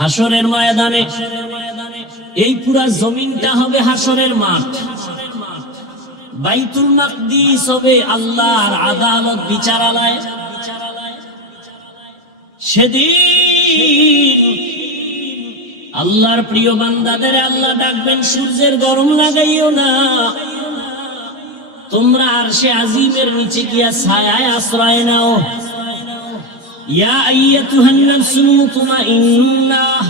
হাসরের ময়দানে এই পুরা জমিনটা হবে হাসরের মাঠ। বাইতুল মাকদিস হবে আল্লাহর আদালত বিচারালয়। সেদিন আল্লাহর প্রিয় বান্দাদের আল্লাহ ডাকবেন, সূর্যের গরম লাগাইও না, তোমরা আরশে আজিমের নিচে গিয়া ছায়ায় আশ্রয় নাও। ইয়া আইয়াতুহান নাফসুল মুতমাইন্নাহ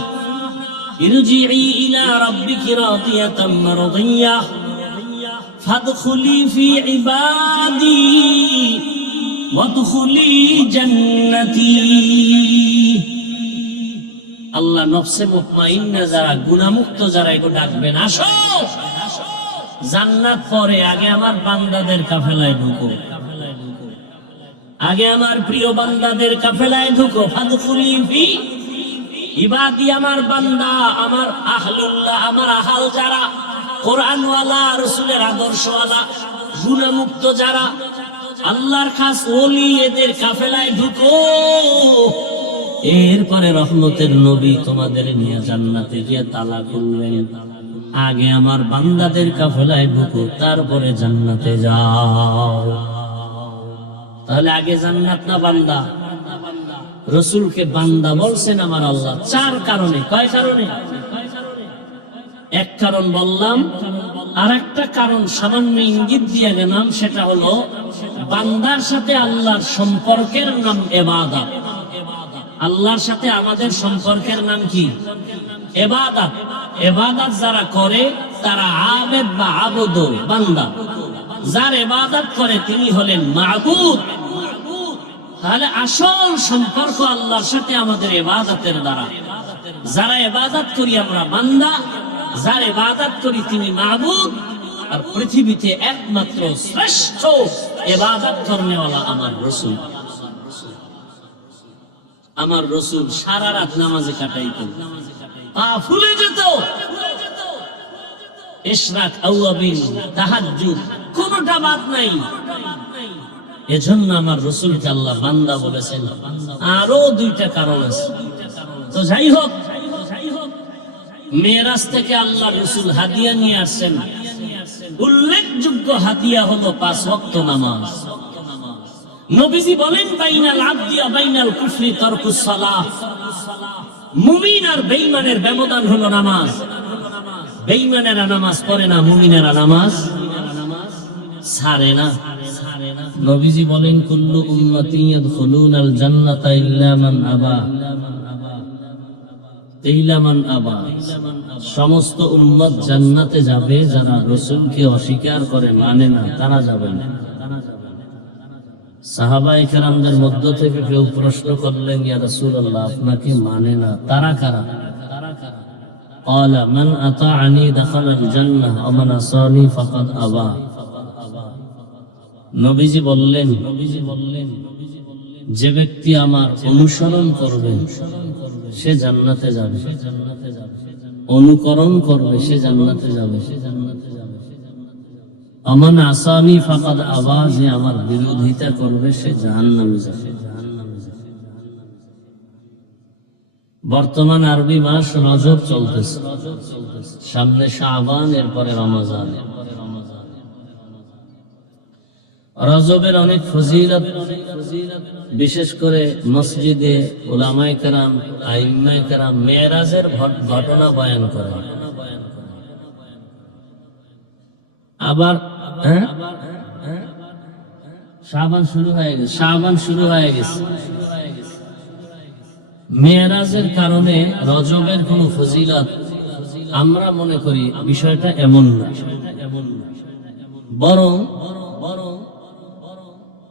ইরজিই ইলা রাব্বিকি রাদিয়াতাম মারদিয়াহ ফাদখুলি ফি ইবাদি ওয়াদখুলি জান্নাতি। আল্লাহ নফসে মুতমাইন্না যারা, গুনাহমুক্ত যারা, এগো ডাকবেন, আসো জান্নাত পরে, আগে আমার বান্দাদের কাফেলায় ঢুকো, আগে আমার প্রিয় বান্দাদের কাফেলায় ঢুকো। ফাদখুলি ফি ইবাদি, আমার বান্দা, আমার আহলুল্লাহ, আমার আহাল যারা, কোরআনওয়ালা, রাসূলের আদর্শওয়ালা, গুনাহমুক্ত যারা, আল্লাহর খাস ওলি, এদের কাফেলায় ঢুকো। এরপরে রহমতের নবী তোমাদের নিয়ে জান্নাতে গিয়ে তালা খুলবেন। আগে আমার বান্দাদের কাফেলায় ঢুকো, তারপরে জান্নাতে যাও। তাহলে আগে জান্নাত না বান্দা? রাসূলকে বান্দা বলছেন আমার আল্লাহ চার কারণে। কয় কারণে? এক কারণ বললাম, আর একটা কারণ সামান্য ইঙ্গিত দিয়ে গেলাম, সেটা হলো বান্দার সাথে আল্লাহর সম্পর্কের নাম ইবাদত। আল্লাহর সাথে আমাদের সম্পর্কের নাম কি? ইবাদত। ইবাদত যারা করে তারা আবেদ বা আবুদ, বান্দা। যার ইবাদত করে তিনি হলেন মাবুদ। তাহলে আসল সম্পর্ক আল্লাহর সাথে আমাদের ইবাদতের দ্বারা। যারা ইবাদত করি আমরা বান্দা, যার ইবাদত করি তিনি মাবুদ। আর পৃথিবীতে একমাত্র শ্রেষ্ঠ ইবাদত করনেওয়ালা আমার রাসূল। আমার রাসূল সারা রাত নামাজে কাটাইতেন, পা ফুলে যেত। ইশরাক, আওয়াবিন, তাহাজ্জুদ কোনটা বাদ নাই। এজন্য আমার রাসূলকে আল্লাহ বান্দা বলেছেন। আরো দুইটা কারণ আছে। তো যাই হোক, মেরাজ থেকে আল্লাহ রাসূল হাদিয়া নিয়ে আসছেন। উল্লেখযোগ্য হাদিয়া হলো 5 ওয়াক্ত নামাজ। নবীজি বলেন, বাইনাল আবদি ওয়া বাইনাল কুফরি তারকুস সালাহ। মুমিন আর বেঈমানের ব্যবধান হলো নামাজ। বেঈমানেরা নামাজ পড়ে না, মুমিনেরা নামাজ ছাড়ে না। নবীজি বলেন, কুল্লু উম্মতি ইয়াদখুলুনাল জান্নাতা ইল্লা মান আবা। সমস্ত উম্মত জান্নাতে যাবে, যারা রাসূলকে অস্বীকার করে, মানে না, তারা যাবে না। সাহাবায়ে কেরামদের মধ্য থেকে কেউ প্রশ্ন করলেন, ইয়া রাসূলুল্লাহ, আপনাকে মানে না, তারা কারা? ক্বালা মান আতাআনি দাখালাল জান্নাহ ওয়া মান আসানি ফাকাদ আবা। নবীজি বললেন, যে ব্যক্তি আমার অনুসরণ করবে সে জান্নাতে যাবে, অনুকরণ করবে সে জান্নাতে যাবে। আমান আসানি ফাকাদ আবা, যে আমার বিরোধিতা করবে সে জাহান্নামে যাবে। বর্তমান আরবি মাস রজব চলতেছে, সামনে শাবান, এরপরে রমজান। রজবের অনেক ফজিলত, বিশেষ করে মসজিদে উলামায়ে কেরাম, আইম্মায়ে কেরাম মেরাজের ঘটনা বয়ান করে। আবার শাবান শুরু হয়ে গেছে। মেরাজের কারণে রজবের কোন ফজিলত আমরা মনে করি বিষয়টা এমন না, বরং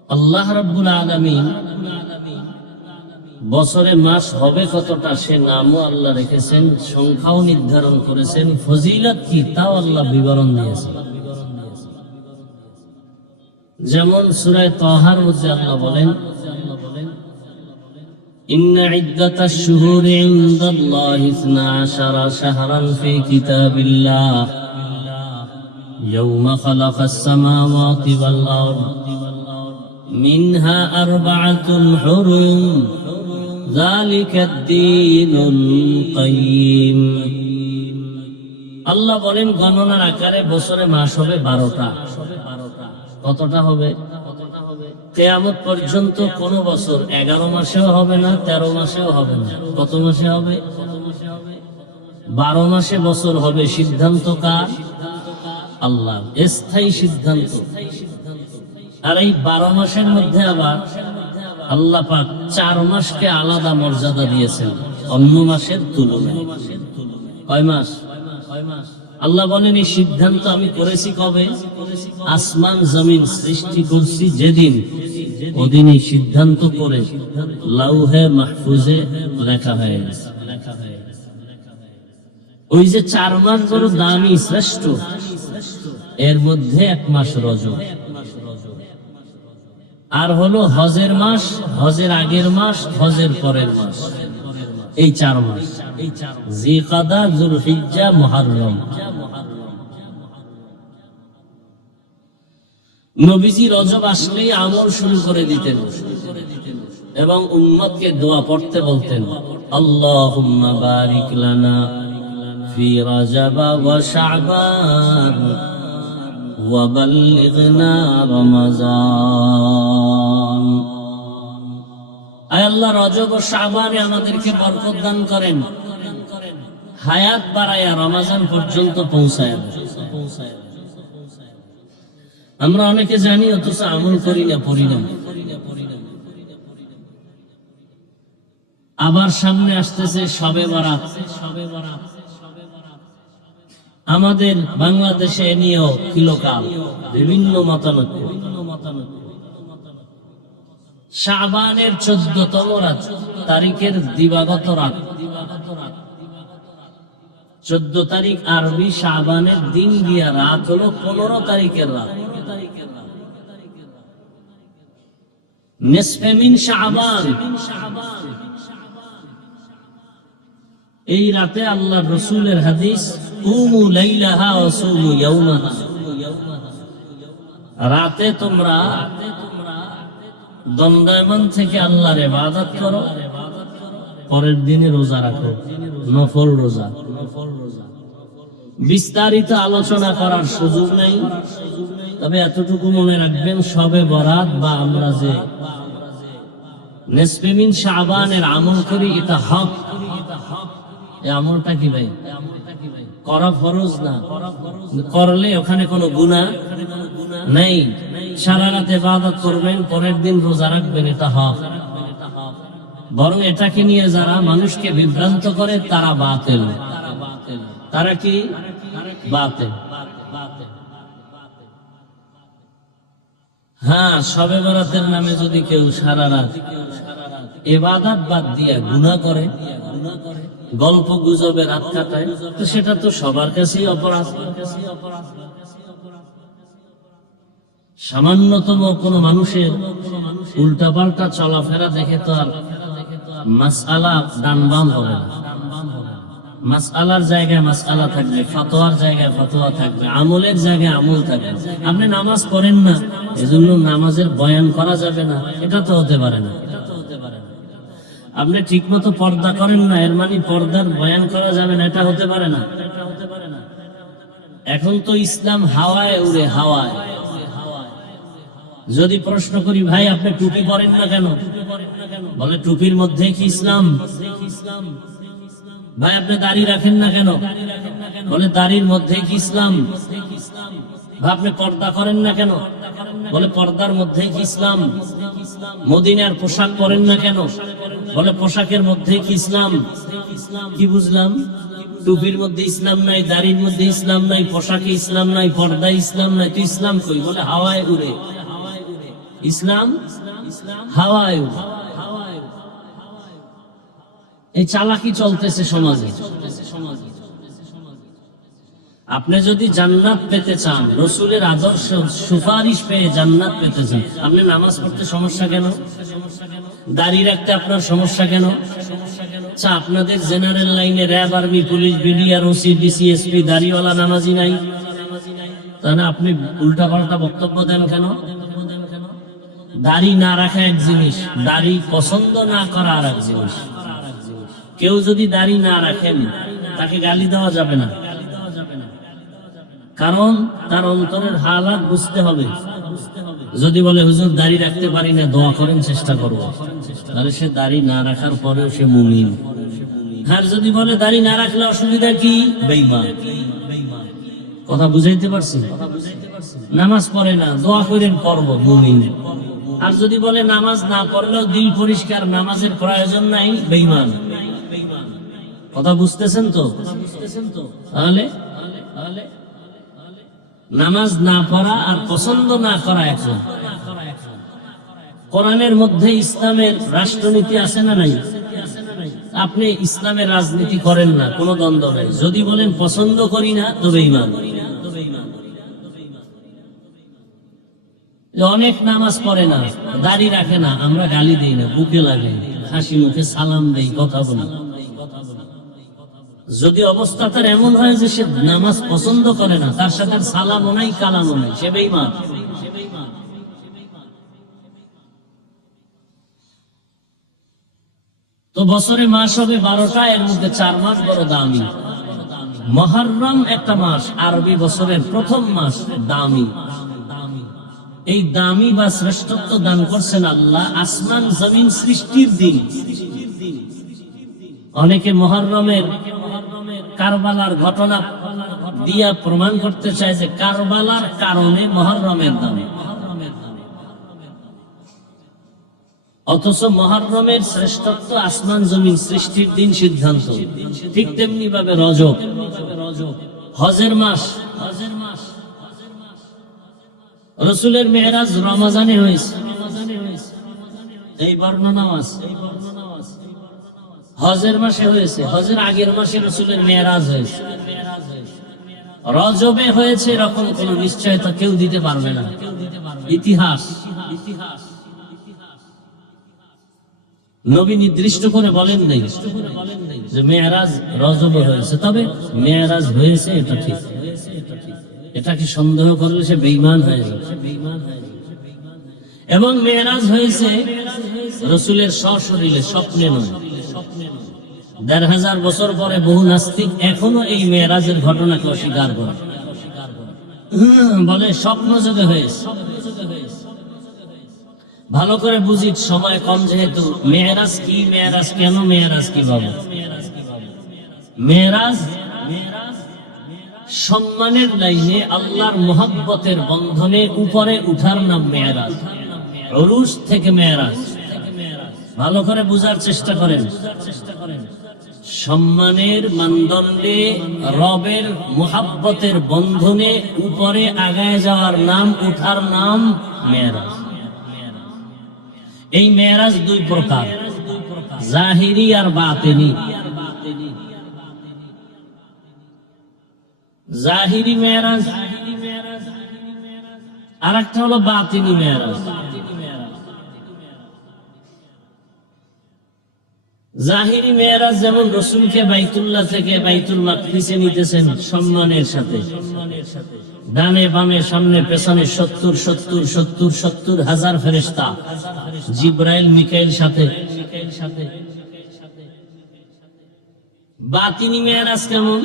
আল্লাহ রাব্বুল আলামিন বছরে মাস হবে কতটা সে নামও আল্লাহ রেখেছেন, সংখ্যাও নির্ধারণ করেছেন, ফজিলত কি তাও আল্লাহ বিবরণ দিয়েছেন। যেমন সূরা তাহার মধ্যে আল্লাহ বলেন, ইন্না ইদ্দাতাশ শুহুরি ইনদাল্লাহি 12 শাহরান ফি কিতাবিল্লাহ ইয়াওমা খালাকাস সামাওয়াতি ওয়াল আরদ মিনহা আরবাআতুন হুরুম যালিকাদ দীনুল কাইয়্যিম। আল্লাহ বলেন গণনার আকারে বছরে মাস হবে 12টা। কতটা হবে? কিয়ামত পর্যন্ত কোন বছর 11 মাসেও হবে না, 13 মাসেও হবে না। কত মাসে হবে? 12 মাসে বছর হবে। সিদ্ধান্ত কার? আল্লাহ, স্থায়ী সিদ্ধান্ত। আর এই 12 মাসের মধ্যে আবার আল্লাহ পাক 4 মাসকে আলাদা মর্যাদা দিয়েছেন অন্য মাসের তুলনায়। কয় মাস? আল্লাহ বলেন এই সিদ্ধান্ত আমি করেছি কবে? আসমান জমিন সৃষ্টি করছি যেদিন, ওদিন এই সিদ্ধান্ত করে লাউহে মাহফুজে লেখা হয়ে গেছে। ওই যে 4 মাস বড় দামি শ্রেষ্ঠ, এর মধ্যে 1 মাস রজব, আর হলো হজের মাস, হজের আগের মাস, হজের পরের মাস। এই 4 মাস, জিলকাদা, যুলহিজ্জা, মুহররম। নবীজি রজব আসলেই আমল শুরু করে দিতেন এবং উম্মতকে দোয়া পড়তে বলতেন, আল্লাহুম্মা বারিক লানা ফি রাজাব ওয়া শাবান ওয়া বাল্লিগনা রমাজান। আয় আল্লাহ, রজব ও শাবানে আমাদেরকে বরকত দান করেন, হায়াত বাড়ায়া রমাজান পর্যন্ত পৌঁছায়। আমরা অনেকে জানি অথচ আমল করি না, পড়ি না। আবার সামনে আসতেছে শবে বরাত। আমাদের বাংলাদেশে নিয়েও কিলোকাল বিভিন্ন মতামত। শাবানের 14তম রাত, তারিখের দিবাগত রাত, 14 তারিখ আরবি, শাবানের দিন দিয়া রাত হলো 15 তারিখের রাত। নিসফে মিন শাবান, এই রাতে আল্লাহর রাসূলের হাদিস, কুমু লাইলাহা ওয়া সুমু ইয়াওমাহা, রাতে তোমরা দণ্ডায়মান থেকে আল্লাহর ইবাদত করো, পরের দিনে রোজা রাখো, নফল রোজা। বিস্তারিত আলোচনা করার সুযোগ নাই, তবে এতটুকু মনে রাখবেন, শবে বরাত বা আমরা যে নিসফে মিন শাবানের আমল করি, এটা হক। এই আমলটা কি ভাই? করা ফরজ না, করলে ওখানে কোনো গুনাহ নেই। সারা রাত ইবাদত করবেন, পরের দিন রোজা রাখবেন, এটা হক। বরং এটাকে নিয়ে যারা মানুষকে বিভ্রান্ত করে তারা বাতিল। তারা কি? বাতিল। হ্যাঁ, শবে বরাতের নামে যদি কেউ সারা রাত ইবাদত বাদ দিয়ে গুনাহ করে, গল্প গুজবে রাত কাটায়, তো সেটা তো সবার কাছেই অপরাধ। সামান্যতম কোন মানুষের উল্টাপাল্টা চলাফেরা দেখে তো আর মাসআলা ডান বাম হবে না। মাসআলার জায়গায় মাসআলা থাকবে, ফতোয়ার জায়গায় ফতোয়া থাকবে, আমলের জায়গায় আমল থাকবে। আপনি নামাজ পড়েন না, এজন্য নামাজের বয়ান করা যাবে না, এটা তো হতে পারে না। আপনি ঠিক মতো পর্দা করেন না, এর মানে পর্দার বয়ান করা যাবে না, এটা হতে পারে না। এখন তো ইসলাম হাওয়ায় উড়ে, হাওয়ায়। যদি প্রশ্ন করি, ভাই আপনি টুপি পরেন না কেন? বলে টুপির মধ্যে কি ইসলাম? ভাই আপনি দাড়ি রাখেন না কেন? বলে দাড়ির মধ্যে কি ইসলাম? ভাই আপনি পর্দা করেন না কেন? বলে পর্দার মধ্যে কি ইসলাম? মদিনার পোশাক পরেন না কেন? বলে পোশাকের মধ্যে কি ইসলাম? কি বুঝলাম? টুপির মধ্যে ইসলাম নাই, দাড়ির মধ্যে ইসলাম নাই, পোশাকে ইসলাম নাই, পর্দায় ইসলাম নাই, তো ইসলাম কই? বলে হাওয়ায় উড়ে। ইসলাম হাওয়ায় উড়ে। এই চালাকি চলতেছে সমাজে। আপনি যদি জান্নাত পেতে চান, রসুলের আদর্শ সুপারিশ পেয়ে জান্নাত পেতে চান, আপনি নামাজ পড়তে সমস্যা কেন? দাড়ি রাখতে আপনার সমস্যা কেন? আচ্ছা, আপনাদের জেনারেল লাইনে RAB, army, police, BDR, OC, DC, SP দাড়িওয়ালা নামাজি নাই, তাহলে আপনি উল্টা পাল্টা বক্তব্য দেন কেন? দাড়ি না রাখা এক জিনিস, দাড়ি পছন্দ না করা আর এক জিনিস। কেউ যদি দাড়ি না রাখেন তাকে গালি দেওয়া যাবে না, কারণ তার অন্তরের হালাত বুঝতে হবে। যদি বলে হুজুর দাড়ি রাখতে পারি না, দোয়া করেন, চেষ্টা করবো, তাহলে সে দাড়ি না রাখার পরেও সে মুমিন। আর যদি বলে দাড়ি না রাখলে অসুবিধা কি, বেঈমান। কথা বুঝাইতে পারছি? নামাজ পড়ে না, দোয়া করেন, পড়বো, মুমিন। আর যদি বলে নামাজ না পড়লেও দিল পরিষ্কার, নামাজের প্রয়োজন নাই, বেঈমান। কথা বুঝতেছেন তো? তাহলে নামাজ না পড়া আর পছন্দ না করা এখন। কোরআনের মধ্যে ইসলামের রাষ্ট্রনীতি আছে না নাই? আপনি ইসলামের রাজনীতি করেন না, কোনো দ্বন্দ্ব নাই। যদি বলেন পছন্দ করি না, তো বেঈমান। অনেক নামাজ পড়ে না, দাড়ি রাখে না, আমরা গালি দিই না, বুকে লাগে, হাসি মুখে সালাম দেই, কথা বলি। যদি অবস্থা তার এমন হয় যে সে নামাজ পছন্দ করে না, তার সাথে সালামও নাই, কালামও নাই, সে বেঈমান। তো বছরে মাস হবে 12টা, এর মধ্যে 4 মাস বড় দামি। মুহররম একটা মাস, আরবি বছরের প্রথম মাস, দামি। এই দামি বা শ্রেষ্ঠত্ব দান করছেন আল্লাহ আসমান জমিন সৃষ্টির দিন। অনেকে মুহররমের কারবালার ঘটনা দিয়া প্রমাণ করতে চায় যে কারবালার কারণে মুহররমের দাম, অথচ মুহররমের শ্রেষ্ঠত্ব আসমান জমিন সৃষ্টির দিন সিদ্ধান্ত। ঠিক তেমনি ভাবে রজব, হজের মাস। রাসূলের মেরাজ রমজানে হয়েছে, এই বর্ণনাও আছে। হজের মাসে হয়েছে, হজের আগের মাসে রাসূলের মেরাজ হয়েছে। রজবে হয়েছে এরকম কোন নিশ্চয়তা কেউ দিতে পারবে না। ইতিহাস নবী নির্দিষ্ট করে বলেন নাই যে মেরাজ রজবে হয়েছে, তবে মেরাজ হয়েছে এটা ঠিক। এটাকে সন্দেহ করলে সে বেঈমান হয়ে যাবে। এবং মেরাজ হয়েছে রাসূলের সশরীরে, স্বপ্নে নয়। ১৫০০ বছর পরে বহু নাস্তিক এখনো এই মেরাজের ঘটনাকে অস্বীকার করে, বলে স্বপ্ন যোগে হয়েছে। ভালো করে বুঝি, সময় কম যেহেতু। মেরাজ কি, মেরাজ কেন, মেরাজ কিভাবে? মেরাজ সম্মানের লাইনে আল্লাহর মুহাব্বতের বন্ধনে উপরে উঠার নাম মেরাজ। উরুস থেকে মেরাজ। ভালো করে বুঝার চেষ্টা করেন। সম্মানের মানদণ্ডে রবের মুহাব্বতের বন্ধনে উপরে আগায় যাওয়ার নাম, উঠার নাম মেরাজ। এই মেরাজ 2 প্রকার, জাহিরি আর বাতিনি। জাহিরি মেরাজ আর একটা হলো বাতিনি মেরাজ। জাহিরি মেরাজ যেমন রাসূলকে বাইতুল্লাহ থেকে বাইতুল মাকদিসে নিতেছেন সম্মানের সাথে, ডানে বামে সামনে পেছনে 70 হাজার ফেরেশতা, জিবরাইল মিকাইল সাথে। বাতিনি মেরাজ কেমন?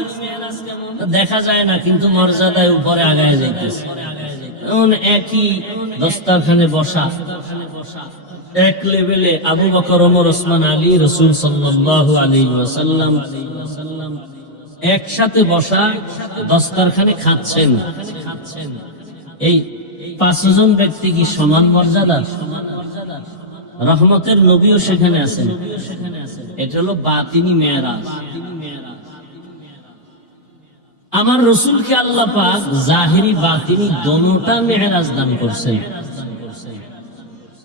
দেখা যায় না, কিন্তু মর্যাদায় উপরে আগায় যাইতেছে। এমন একই দস্তারখানে বসা, এক লেভেলে আবু বকর, ওমর, ওসমান, আলী, রাসূল সাল্লাল্লাহু আলাইহি ওয়াসাল্লাম একসাথে বসা, দস্তারখানে খাচ্ছেন। এই 5 জন ব্যক্তি কি সমান মর্যাদা? রহমতের নবীও সেখানে আছেন। এটা হলো বাতিনি মেরাজ। আমার রাসূলকে আল্লাহ পাক জাহিরি বাতিনি দোনোটা মেরাজ দান করছেন,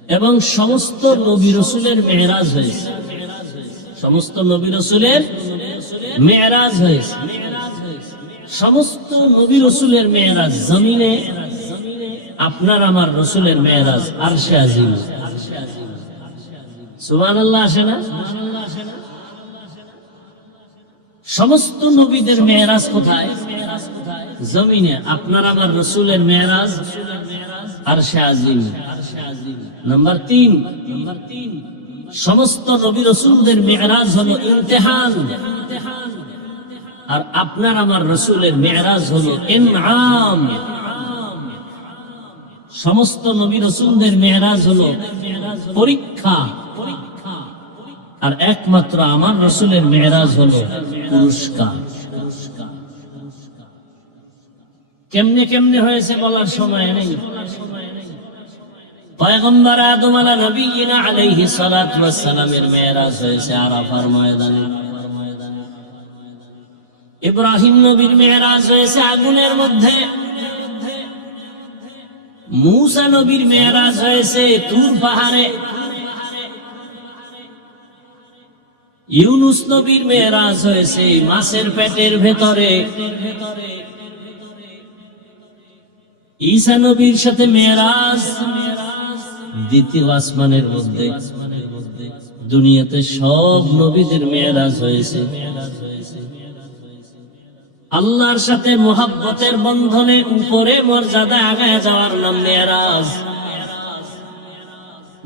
এবং সমস্ত নবী রাসূলের মেরাজ হয়েছে। সমস্ত নবী রাসূলের মেরাজ হয়েছে। সমস্ত নবী রাসূলের মেরাজ জমিনে, আপনার আমার রাসূলের মেরাজ আরশে আজিম। সুবহানাল্লাহ আসে না? সমস্ত নবীদের মেরাজ কোথায়? জমিনে। আপনার আমার রাসূলের মেরাজ আরশে আজিম। নাম্বার 3, সমস্ত নবী রাসূলদের মিরাজ হলো ইমতিহান, আর আপনার আমার রাসূলের মিরাজ হলো ইনআম। সমস্ত নবী রাসূলদের মিরাজ হলো পরীক্ষা, আর একমাত্র আমার রাসূলের মিরাজ হলো পুরস্কার। কেমনে কেমনে হয়েছে বলার সময় নেই। পয়গম্বর আদম নবিয়িনা আলাইহিস সালাতু ওয়াস সালামের মিরাজ হয়েছে আরাফার ময়দানে। ইব্রাহিম নবীর মিরাজ হয়েছে আগুনের মধ্যে। মূসা নবীর মিরাজ হয়েছে তুর পাহাড়ে। ইউনুস নবীর মিরাজ হয়েছে মাছের পেটের ভেতরে। ঈসা নবীর সাথে মিরাজ দ্বিতীয় আসমানের মধ্যে। দুনিয়াতে সব নবীদের মিরাজ হয়েছে আল্লাহর সাথে মুহাব্বতের বন্ধনে উপরে মর্যাদা আগায় যাওয়ার নাম মিরাজ।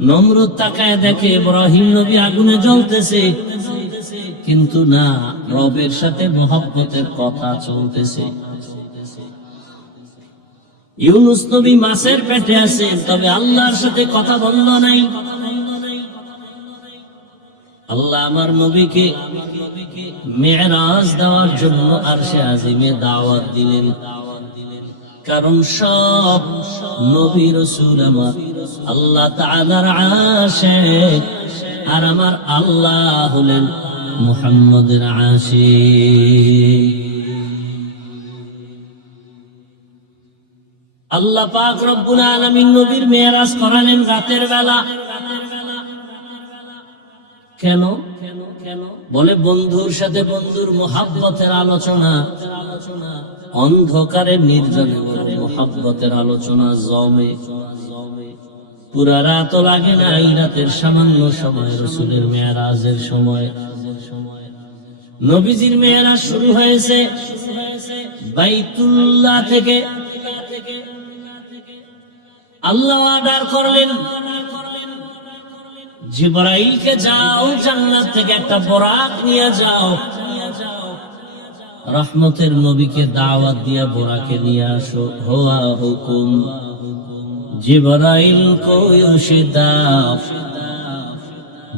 নমরুদ তাকায় দেখে ইব্রাহিম নবী আগুনে জ্বলতেছে, কিন্তু না, রবের সাথে মুহাব্বতের কথা চলতেছে। ইউনুস নবী মাছের পেটে আছে, তবে আল্লাহর সাথে কথা বন্ধ নাই। আল্লাহ আমার নবীকে মিরাজ দেওয়ার জন্য আরশে আজিমে দাওয়াত দিলেন, কারণ সব নবী রাসূল আমার আল্লাহ তাআলার আশিক, আর আমার আল্লাহ হলেন মুহাম্মদের আশিক। আল্লাহ পাক রব্বুল আলামিন নবীর মিরাজ করালেন রাতের বেলা। কেন? বলে বন্ধুর সাথে বন্ধুর মুহাব্বতের আলোচনা, অন্ধকারে নির্জনে মুহাব্বতের আলোচনা জমে। পুরা রাত লাগে না, এই রাতের সামান্য সময় রাসূলের মিরাজের সময়। নবীজির মিরাজ শুরু হয়েছে বাইতুল্লাহ থেকে। আল্লাহ অর্ডার করলেন জিবরাইলকে, যাও জান্নাত থেকে একটা বোরাক নিয়ে যাও। রহমতের নবীকে দাওয়াত দিয়া বোরাকে নিয়ে আসো। হুয়া হুকুম জিবরাইল কো ইরশাদ,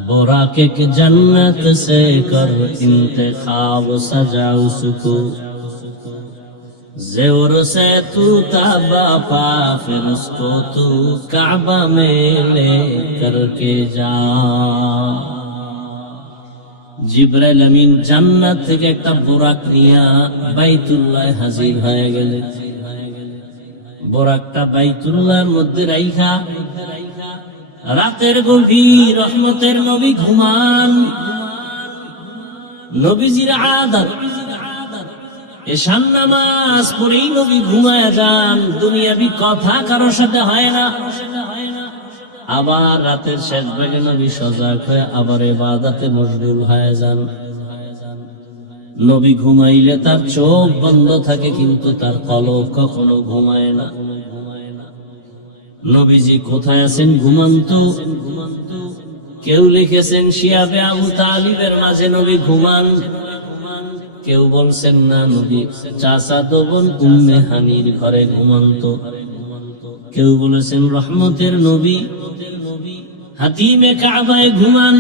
बोराके के जन्नत से कर इंतखाब सजाओ सुको, ज़ेवर से तू ताबा पा फिर उसको तू काबा में ले करके जा। জিবরাইল আমিন জান্নাত থেকে একটা বোরাক নিয়া বাইতুল্লাহ হাজির হয়ে গেলেন। বোরাকটা বাইতুল্লাহর মধ্যে রাইখা রাতের গভীর রহমতের নবী ঘুমান। নবীজির আদত এশান নামাজ পড়েই নবী ঘুমায় যান, দুনিয়াবি কথা কারোর সাথে হয় না। আবার রাতের শেষ ভাগে নবী সজাগ হয়ে আবার ইবাদতে মশগুল হয়ে যান। নবী ঘুমাইলে তার চোখ বন্ধ থাকে, কিন্তু তার কলব কখনো ঘুমায় না। নবীজি কোথায় আছেন? ঘুমন্ত। কেউ লিখেছেন শিয়াবে আবু তালিবের মাঝে নবী ঘুমান, কেউ বলছেন না নবী চাচাতো বোন উম্মে হানির ঘরে ঘুমন্ত, কেউ বলেছেন রহমতের নবী হাতিমে কাবায় ঘুমান।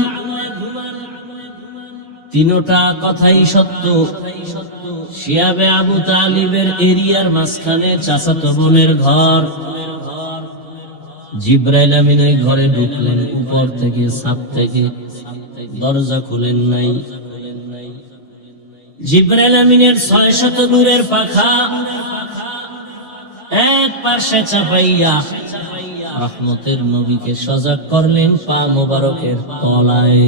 তিনটা কথাই সত্য। শিয়াবে আবু তালিবের এরিয়ার মাঝখানে চাচাতো বোনের ঘর। জিবরাইল আমিন ওই ঘরে ঢুকলেন, উপর থেকে ছাদ থেকে দরজা খুলেন নাই। জিবরাইল আমিনের 600 নূরের পাখা এক পাশে চাপাইয়া রহমতের নবীকে সজাগ করলেন। পা মোবারকের তলায়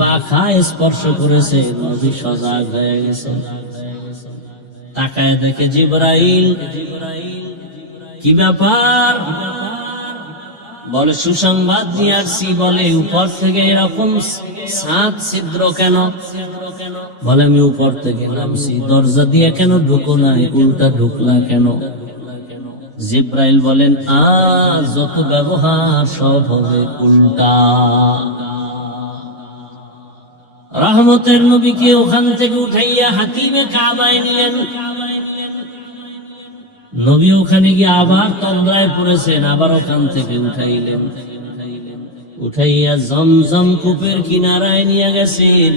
পাখা স্পর্শ করেছে, নবী সজাগ হয়ে গেছে। তাকায় দেখে জিবরাইল, কি ব্যাপার? বলে সুসংবাদ নিয়ে আসছি। বলে উপর থেকে এরকম 7 ছিদ্র কেন? বলে আমি উপর থেকে নামছি, দরজা দিয়ে কেন ঢুকো নাই, উল্টা ঢুকলা কেন? জিব্রাইল বলেন আজ যত ব্যবহার সব হবে উল্টা। রহমতের নবীকে ওখান থেকে উঠাইয়া হাতিমে কাবায় নিলেন। নবী ওখানে গিয়ে আবার তন্দ্রায় পড়েছেন, আবার ওখান থেকে উঠাইলেন। উঠাইয়া জমজম কূপের কিনারায় নিয়ে গেছেন।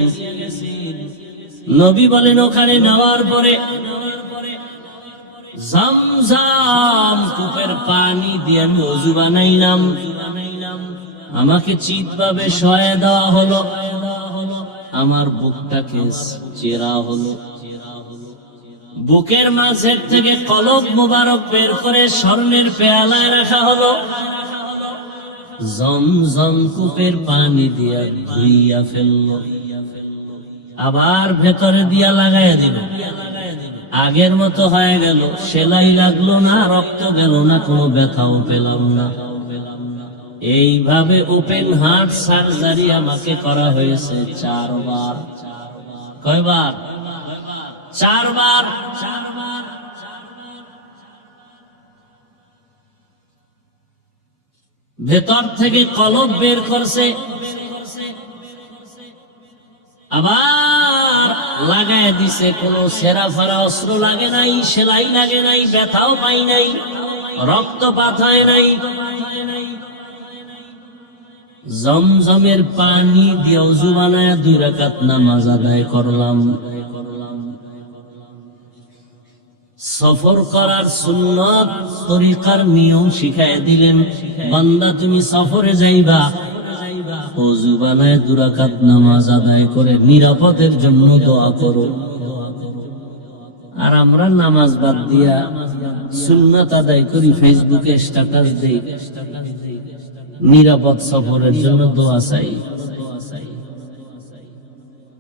নবী বলেন ওখানে নেওয়ার পরে জমজম কূপের পানি দিয়ে আমি ওযু বানাইলাম। আমাকে চিৎভাবে শোয়া দেওয়া হলো, আমার বুকটাকে চেরা হলো। বুকের মাঝের থেকে কলব মোবারক বের করে স্বর্ণের পেয়ালায় রাখা হলো। জমজম কূপের পানি দিয়া ধুইয়া ফেললো, আবার ভেতরে দিয়া লাগাইয়া দিল। আগের মতো হয়ে গেল, সেলাই লাগলো না, রক্ত গেল না, কোনো ব্যথাও পেলাম না। এইভাবে ওপেন হার্ট সার্জারি আমাকে করা হয়েছে 4 বার। কয়বার? 4 বার। ভেতর থেকে কলব বের করছে, আবার লাগায় দিছে। কোনো সেরা ফারা অস্ত্র লাগে নাই, সেলাই লাগে নাই, ব্যথাও পাই নাই, রক্তপাত হয় নাই। জমজমের পানি দিয়ে ওযু বানায় 2 রাকাত নামাজ আদায় করলাম। সফর করার সুন্নাত তরিকার নিয়ম শিখায় দিলেন। বান্দা তুমি সফরে যাইবা, ওযু বানায় 2 রাকাত নামাজ আদায় করে নিরাপদের জন্য দোয়া করো। আর আমরা নামাজ বাদ দিয়া সুন্নাত আদায় করি, ফেসবুকে স্ট্যাটাস দেই, নিরাপদ সফরের জন্য দোয়া চাই।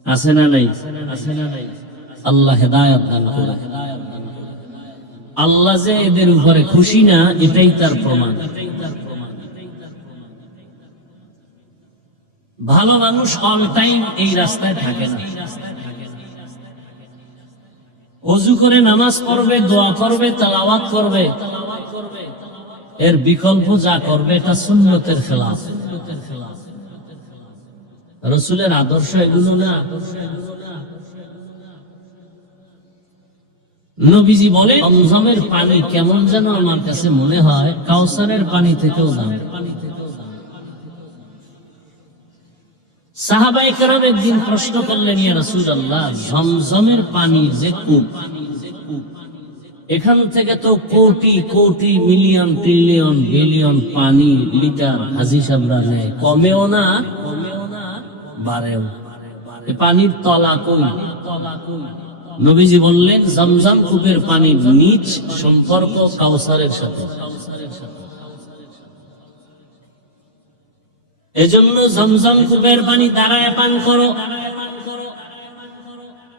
আছে না নাই? আল্লাহ হেদায়েত দান করে। আল্লাহ যে এদের উপরে খুশি না, এটাই তার প্রমাণ। ভালো মানুষ অল টাইম এই রাস্তায় থাকে না। ওযু করে নামাজ পড়বে, দোয়া করবে, তেলাওয়াত করবে, এর বিকল্প যা করবে এটা সুন্নতের খেলাফ। রাসূলের আদর্শ এগুলো না। নবীজি বলে জমজমের পানি কেমন যেন আমার কাছে মনে হয় কাউসারের পানি থেকেও দাম। সাহাবায়ে কেরাম একদিন প্রশ্ন করলেন, ইয়া রাসূলুল্লাহ, জমজমের পানি যে কূপ, এখান থেকে তো crore crore million trillion billion পানি লিটার হাজি সাহেবরা নেয়, কমেও না বাড়েও, পানির তলা কই? নবীজি বললেন জমজম কূপের পানির নিচ সম্পর্ক কাউসারের সাথে। এজন্য জমজম কূপের পানি দাঁড়ায় পান করো,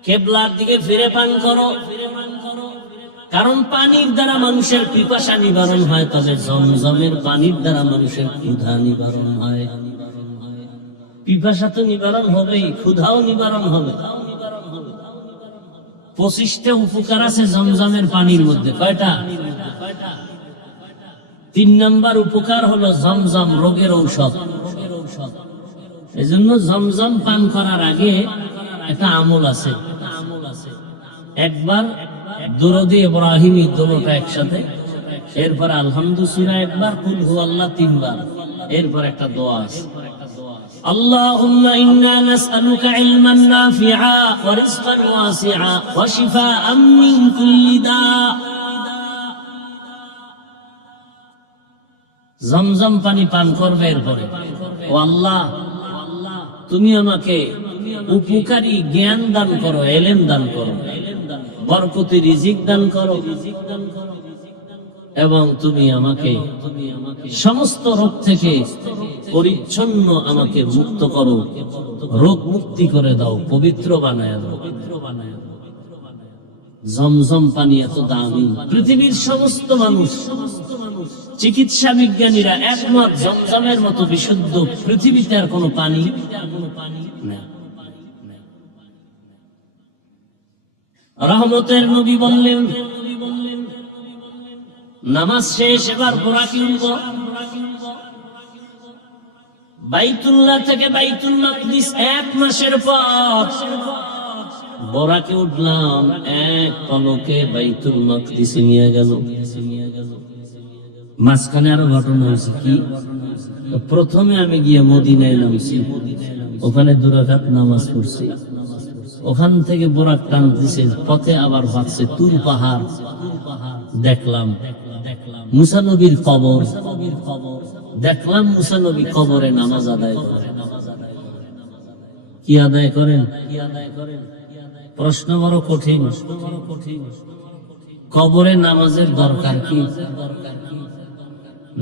কিবলার দিকে ফিরে পান করো। কারণ পানির দ্বারা মানুষের পিপাসা নিবারণ হয়, তবে জমজমের পানির দ্বারা মানুষের ক্ষুধা নিবারণ হয়। পিপাসা তো নিবারণ হবেই, ক্ষুধাও নিবারণ হবে। 25টা উপকার আছে জমজমের পানির মধ্যে। কয়টা? 3 নাম্বার উপকার হলো জমজম রোগের ঔষধ। এজন্য জমজম পান করার আগে একটা আমল আছে। একবার দুরুদ ইব্রাহিমী দুটোটা একসাথে, এরপর আলহামদুলিল্লাহ সূরা একবার, কুল হুয়াল্লাহ 3 বার, এরপর একটা দোয়া আছে। আল্লাহুম্মা ইন্না নাসআলুকা ইলমান নাফিআ ওয়া রিজকান ওয়াসিআ ওয়া শিফাআম মিন কুল্লি দা। জমজম পানি পান করবে, এরপরে ও আল্লাহ, তুমি আমাকে উপকারী জ্ঞান দান করো, ইলম দান করো, বরকতি রিজিক দান করো, এবং তুমি আমাকে সমস্ত রোগ থেকে পরিচ্ছন্ন আমাকে মুক্ত করো, রোগ মুক্তি করে দাও, পবিত্র বানায় দাও। জমজম পানি এত দামি, পৃথিবীর সমস্ত মানুষ, চিকিৎসা বিজ্ঞানীরা একমত জমজমের মতো বিশুদ্ধ পৃথিবীতে আর কোনো পানি না। রহমতের নবী বললেন নামাজ শেষ, এবার বোরাকে উঠব। বাইতুল্লাহ থেকে বাইতুল মাকদিস 1 মাসের পর বোরাকে উঠলাম, এক পলকে বাইতুল মাকদিসে নিয়ে গেল। মাঝখানে আরো ঘটনা হয়েছে কি, প্রথমে আমি গিয়ে মদিনায় নামছি, ওখানে 2 রাকাত নামাজ পড়ছি, ওখান থেকে বোরাক টানতেছে, পথে আবার ভাবছে তুর পাহাড় দেখলাম, মুসা নবীর কবর দেখলাম, মুসা নবী কবরে নামাজ আদায় করেন। কি আদায় করেন? প্রশ্ন বড় কঠিন। কবরে নামাজের দরকার কি?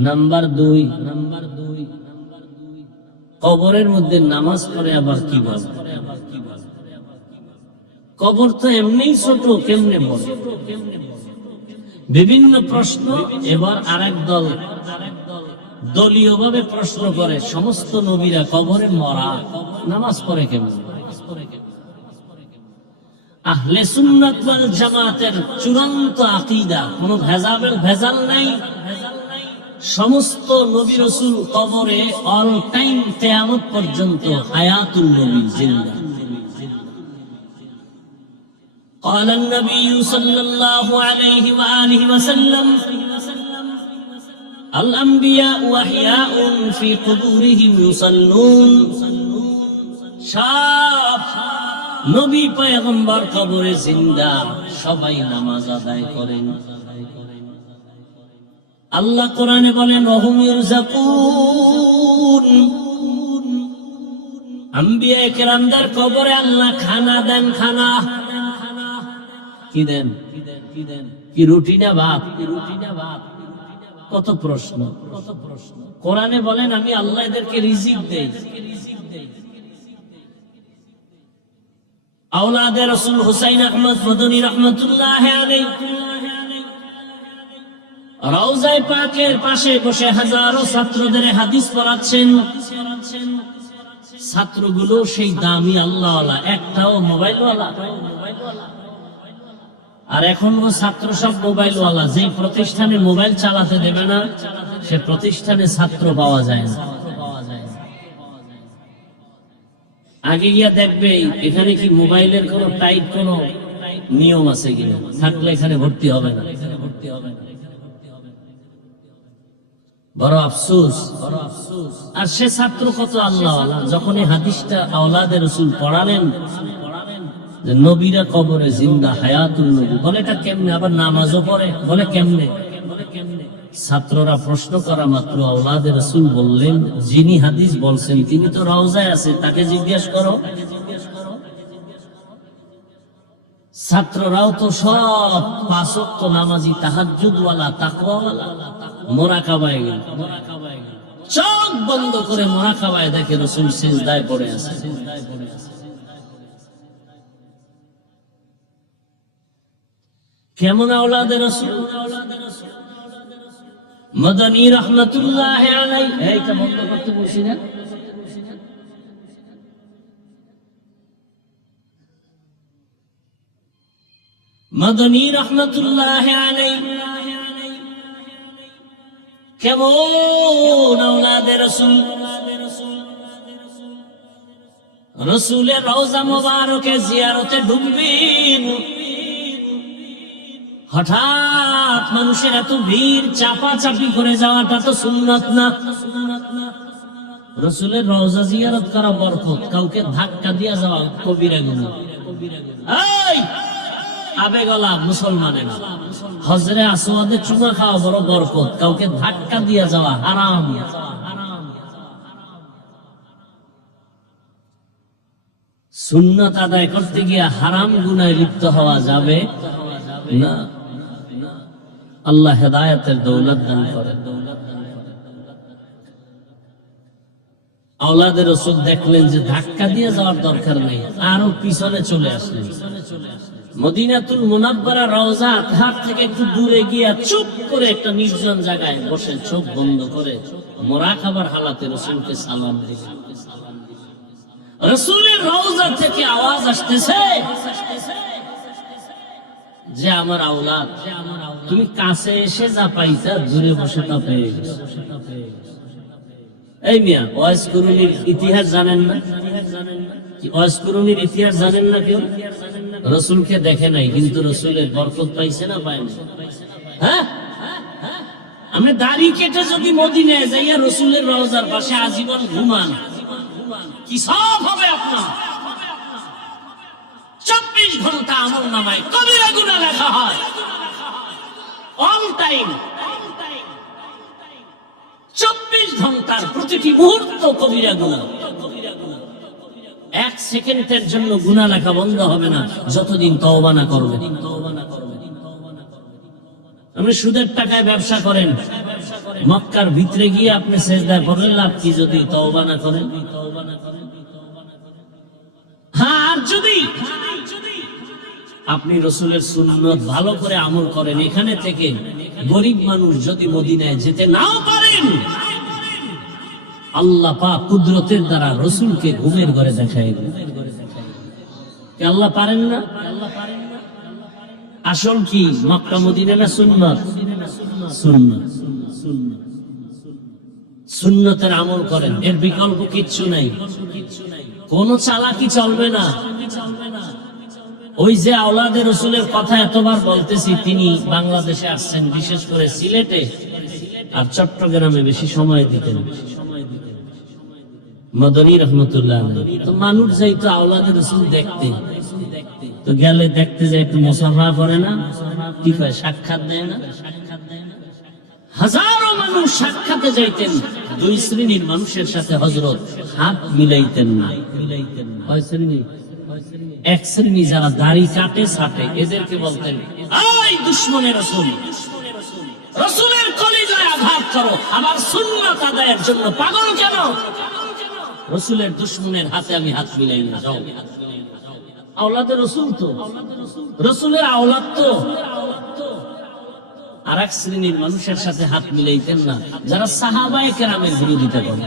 নাম্বার 2, কবরের মধ্যে নামাজ পড়ে আবার কি বল? কবর তো এমনিই ছোট, কেমনে বল? বিভিন্ন প্রশ্ন। এবার আরেক দল দলীয় ভাবে প্রশ্ন করে, সমস্ত নবীরা কবরে মরা, নামাজ পড়ে কেমন? আহলে সুন্নাত ওয়াল জামাতের চূড়ান্ত আকীদা, কোনো ভেজাল নাই। সমস্ত নবী রাসূল কবরে অল টাইম, কিয়ামত পর্যন্ত হায়াতুল নবী জিন্দা। قال النبي صلى الله عليه وآله وسلم الأنبياء أحياء في قبورهم يصلون। সব নবী পয়গম্বর কবরে জিন্দা, সবাই নামাজ আদায় করেন। আল্লাহ কোরআনে বলেন ওয়াহুম ইরযাকুন, আম্বিয়া কেরামদের কবরে আল্লাহ খানা দেন। খানা কি দেন? কি রুটি না ভাত? কত প্রশ্ন। কোরআনে বলেন আমি আল্লাহ এদেরকে রিজিক দেই। আওলাদে রাসূল হুসাইন আহমদ মদনী রাহমাতুল্লাহ আলাইহি রওজায়ে পাকের পাশে বসে হাজারো ছাত্রদের হাদিস পড়াচ্ছেন। ছাত্রগুলো সেই দামি আল্লাহওয়ালা, একটাও মোবাইলওয়ালা। আর এখন ছাত্র সব মোবাইলওয়ালা। যে প্রতিষ্ঠানে মোবাইল চালাতে দেবে না, সে প্রতিষ্ঠানে ছাত্র পাওয়া যায় না। আগে গিয়া দেখবে এখানে কি মোবাইলের কোন টাইট কোন নিয়ম আছে কিনা, থাকলে এখানে ভর্তি হবে না। বড় আফসোস। আর সে ছাত্র কত আল্লাহওয়ালা, যখন এই হাদিসটা আওলাদে রাসূল পড়ালেন যে নবীরা কবরে জিন্দা, হায়াতুল নবী, বলে এটা কেমনে? আবার নামাজও পড়ে, বলে কেমনে? ছাত্ররা প্রশ্ন করা মাত্র আওলাদে রাসূল বললেন যিনি হাদিস বলছেন তিনি তো রওজায় আছে, তাকে জিজ্ঞেস করো। ছাত্ররাও তো সব 5 ওয়াক্ত নামাজি, তাহাজ্জুদওয়ালা, তাকওয়াওয়ালা, মুরাকাবায় গেল। চোখ বন্ধ করে মুরাকাবায় দেখে রাসূল সিজদায় পড়ে আছে। কেমন আওলাদে রাসূল? মদনী রাহমাতুল্লাহ আলাইহি, এইটা বন্ধ করতে বলছি না? মদনী রাহমাতুল্লাহ আলাইহি কেমন আওলাদে রাসূল? রাসূলের রওজা মোবারকে জিয়ারতে ঢুকবেন, হঠাৎ মানুষের এত ভিড়, চাপাচাপি করে যাওয়াটা তো সুন্নাত না। রাসূলের রওজা জিয়ারত করা বরকত, কাউকে ধাক্কা দিয়ে যাওয়া কবিরা গুনাহ। এই আবেগলা মুসলমানের হজরে আসওয়াদে চুমা খাওয়া বড় বরকত, কাউকে ধাক্কা দিয়ে যাওয়া হারাম। সুন্নাত আদায় করতে গিয়ে হারাম গুনায় লিপ্ত হওয়া যাবে না। আল্লাহ হেদায়েতের দৌলত দান করেন। আওলাদে রাসূল দেখলেন যে ধাক্কা দিয়ে যাওয়ার দরকার নেই, আরো পিছনে চলে আসলেন। মদিনাতুল মুনাব্বারা রওজা আতহার থেকে একটু দূরে গিয়া চুপ করে একটা নির্জন জায়গায় বসে চোখ বন্ধ করে মুরাকাবার হালাতে রাসূলকে সালাম দিলেন। রাসূলের রওজা থেকে আওয়াজ আসতেছে, যে আমার আওলাদ, তুমি কাছে এসে যা পাইতা দূরে বসে তা পেয়ে গেছো। এই মিয়া, ওয়াজ কুরুনির ইতিহাস জানেন না? ওয়াজ কুরুনির ইতিহাস জানেন না কেউ? রসুলকে দেখে নাই, কিন্তু রসুলের বরকত পাইছে না পায় না? হ্যাঁ, আমি দাড়ি কেটে যদি মদিনায় যাইয়া রসুলের রওজার পাশে আজীবন ঘুমান, কি সব হবে আপনার? 24 ঘন্টা আমল নামায় কবিরা গুনাহ লেখা হয়, অল টাইম। 24 ঘন্টার প্রতিটি মুহূর্ত কবিরা গুনাহ। 1 সেকেন্ডের জন্য গুনাহ লেখা বন্ধ হবে না যতদিন তওবা না করবেন। আপনি সুদের টাকায় ব্যবসা করেন, মক্কার ভিতরে গিয়ে আপনি সেজদায় পড়লেন, লাভ কি যদি তওবা না করেন? হ্যাঁ, আর যদি আপনি রসুলের সুন্নত ভালো করে আমল করেন, এখানে থেকে গরিব মানুষ যদি মদিনায় যেতে নাও পারেন, আল্লাহ পাক কুদরতের দ্বারা রসুলকে ঘুমের ঘরে দেখায়। আল্লাহ পারেন না? আসল কি মক্কা মদিনা না সুন্নত? সুন্নত। সুন্নতের আমল করেন, এর বিকল্প কিচ্ছু নাই, কোন চালাকি চলবে না। ওই যে আওলাদে রসুলের কথা এতবার বলতেছি, তিনি বাংলাদেশে আসছেন, বিশেষ করে সিলেটে আর চট্টগ্রামে বেশি সময় দিতেন। মদনী রহমতুল্লাহ, তো মানুষ যাইতো আওলাদে রসুল দেখতে, তো গেলে দেখতে যায় একটু মুসাফা করে না, কি কয়, সাক্ষাৎ দেয় না? হাজারো মানুষ সাক্ষাতে যাইতেন, 2 শ্রেণীর মানুষের সাথে হযরত হাত মিলাইতেন না। কয় শ্রেণী? 1 শ্রেণী যারা দাড়ি কাটে ছাটে, এদেরকে বলতেন, এই দুশমনের রাসূল, রাসূলের কলিজায় আঘাত করো, আমার সুন্নাত আদায়ের জন্য পাগল কেন? রাসূলের দুশমনের হাতে আমি হাত মিলাই না। যাও, আওলাদে রাসূল তো, রাসূলের আওলাদ তো। আর 1 শ্রেণীর মানুষের সাথে হাত মিলাইতেন না, যারা সাহাবায়ে কেরামের বিরোধিতা করে,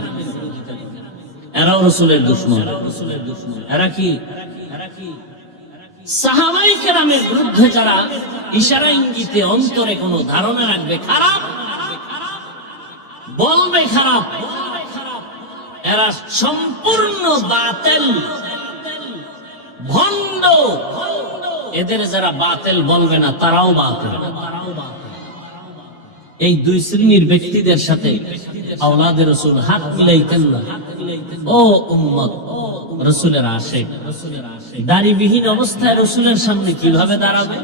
এরাও রাসূলের দুশমন। এরা কি? সাহাবায়ে কেরামের বিরুদ্ধে যারা ইশারা ইঙ্গিতে অন্তরে কোনো ধারণা রাখবে খারাপ, বলবে খারাপ, এরা সম্পূর্ণ বাতিল, ভণ্ড। এদের যারা বাতিল বলবে না, তারাও বাতিল। এই 2 শ্রেণীর ব্যক্তিদের সাথে আওলাদে রাসূল হাত মিলাইতেন না। ও উম্মত, রাসূলের আশিক দাড়িবিহীন অবস্থায় রাসূলের সামনে কিভাবে দাঁড়াবে?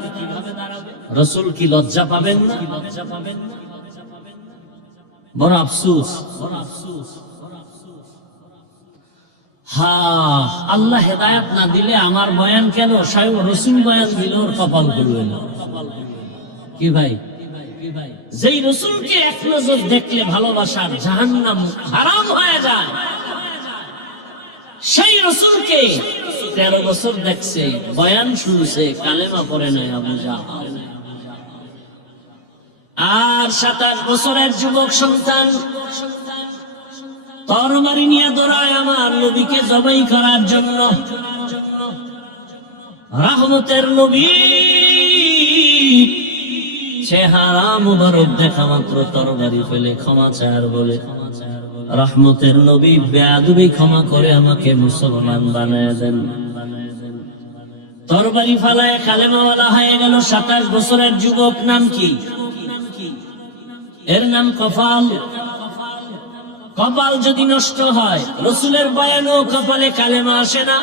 রাসূল কি লজ্জা পাবেন না? বড় আফসোস। হ্যাঁ, আল্লাহ হেদায়েত না দিলে আমার বয়ান কেন, স্বয়ং রাসূল বয়ান দিল, ওর কপাল খুলবে না। কি ভাই? যেই রাসূলকে এক নজর দেখলে ভালোবাসার জাহান্নাম হারাম হয়ে যায়, সেই রাসূলকে 13 বছর দেখছে, বয়ান শুনছে, কালেমা পড়ে নাই আবু জাহল। আর 27 বছরের যুবক সন্তান তরবারি নিয়ে দৌড়ায় আমার নবীকে জবাই করার জন্য। রহমতের নবী চেহারা মুবারক দেখা মাত্র তরবারি ফেলে ক্ষমা চায়, বলে, রহমতের নবী বেয়াদবি ক্ষমা করে আমাকে মুসলমান বানায় দেন। তরবারি ফালায় কালেমাওয়ালা হয়ে গেল 27 বছরের যুবক। নাম কি? এর নাম কপাল। কপাল যদি নষ্ট হয়, রাসূলের বয়ানও কপালে কালেমা আসে না।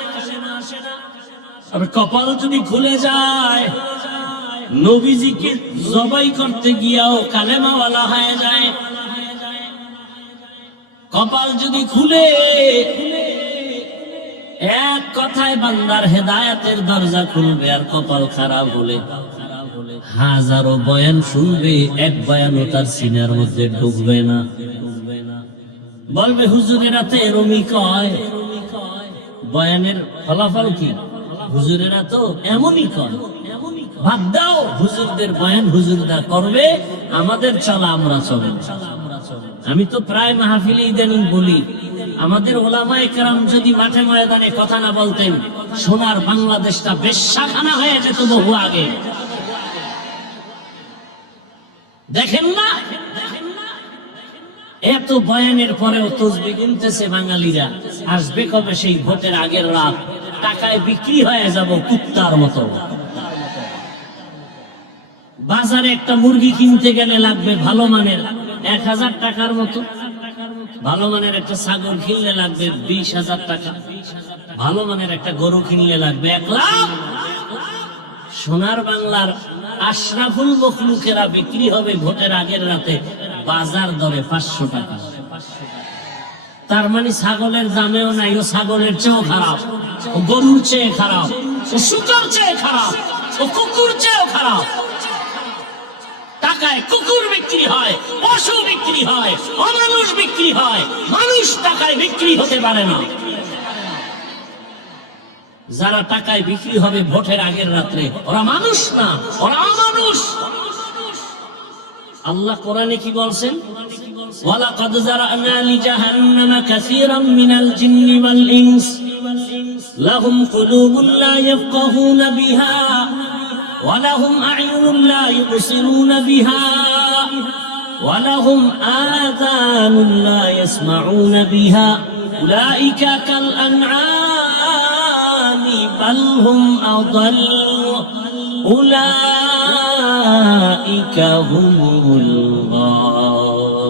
আর কপাল যদি খুলে যায়, নবীজিকে জবাই করতে গিয়াও কালেমাওয়ালা হয়ে যায়। কপাল যদি খুলে, এক কথায় বান্দার হেদায়েতের দরজা খুলবে। আর কপাল খারাপ হলে হাজারো বয়ান শুনবে, এক বয়ানও তার সিনার মধ্যে ঢুকবে না। বলবে হুজুরেরা তো এরমই কয়, বয়ানের ফলাফল কি? হুজুরেরা তো এমনই কয়। ভাব দাও, হুজুরদের বয়ান হুজুররা করবে, আমাদের চলা আমরা চলে। আমি তো প্রায় মাহফিলে ইদানিং বলি, আমাদের ওলামায়ে কেরাম যদি মাঠে ময়দানে কথা না বলতেন, সোনার বাংলাদেশটা বেশ্যাখানা হয়ে যেত বহু আগে। দেখেন না, এত বয়ানের পরেও তসবিহ গুনতেছে বাঙালিরা। আসবে কবে সেই ভোটের আগের রাত, টাকায় বিক্রি হয়ে যাব কুত্তার মতো। বাজারে একটা মুরগি কিনতে গেলে লাগবে ভালো মানের 1000 টাকার মতো, ভালো মানের একটা ছাগল কিনলে লাগবে 20,000 টাকা, ভালো মানের একটা গরু কিনলে লাগবে 1 লাখ। সোনার বাংলার আশরাফুল মখলুকেরা বিক্রি হবে ভোটের আগের রাতে বাজার দরে 500 টাকা। তার মানে ছাগলের দামেও নাই, ও ছাগলের চেয়েও খারাপ, ও গরুর চেয়ে খারাপ, ও শুকর চেয়ে খারাপ, ও কুকুর চেয়েও খারাপ। টাকায় কুকুর বিক্রি হয়, পশু বিক্রি হয়, অমানুষ বিক্রি হয়, মানুষ টাকায় বিক্রি হতে পারে না। যারা টাকায় বিক্রি হবে ভোটের আগের রাত্রে, ওরা মানুষ না, ওরা অমানুষ। আল্লাহ কোরআনে কি বলছেন? ওয়ালাকাদ যারানা লিজাহান্নামা কাসীরাম মিনাল জিন্নি ওয়াল ইনস লাহুম কুলুবুন লা ইয়াফকাহুনা বিহা ওয়া লাহুম আ'য়ুনুন লা ইউবসিরুনা বিহা ওয়া লাহুম আযানুন লা ইয়াসমাউনা বিহা উলাইকা কাল আনআমি বাল হুম আযাল উলাইকা হুমুল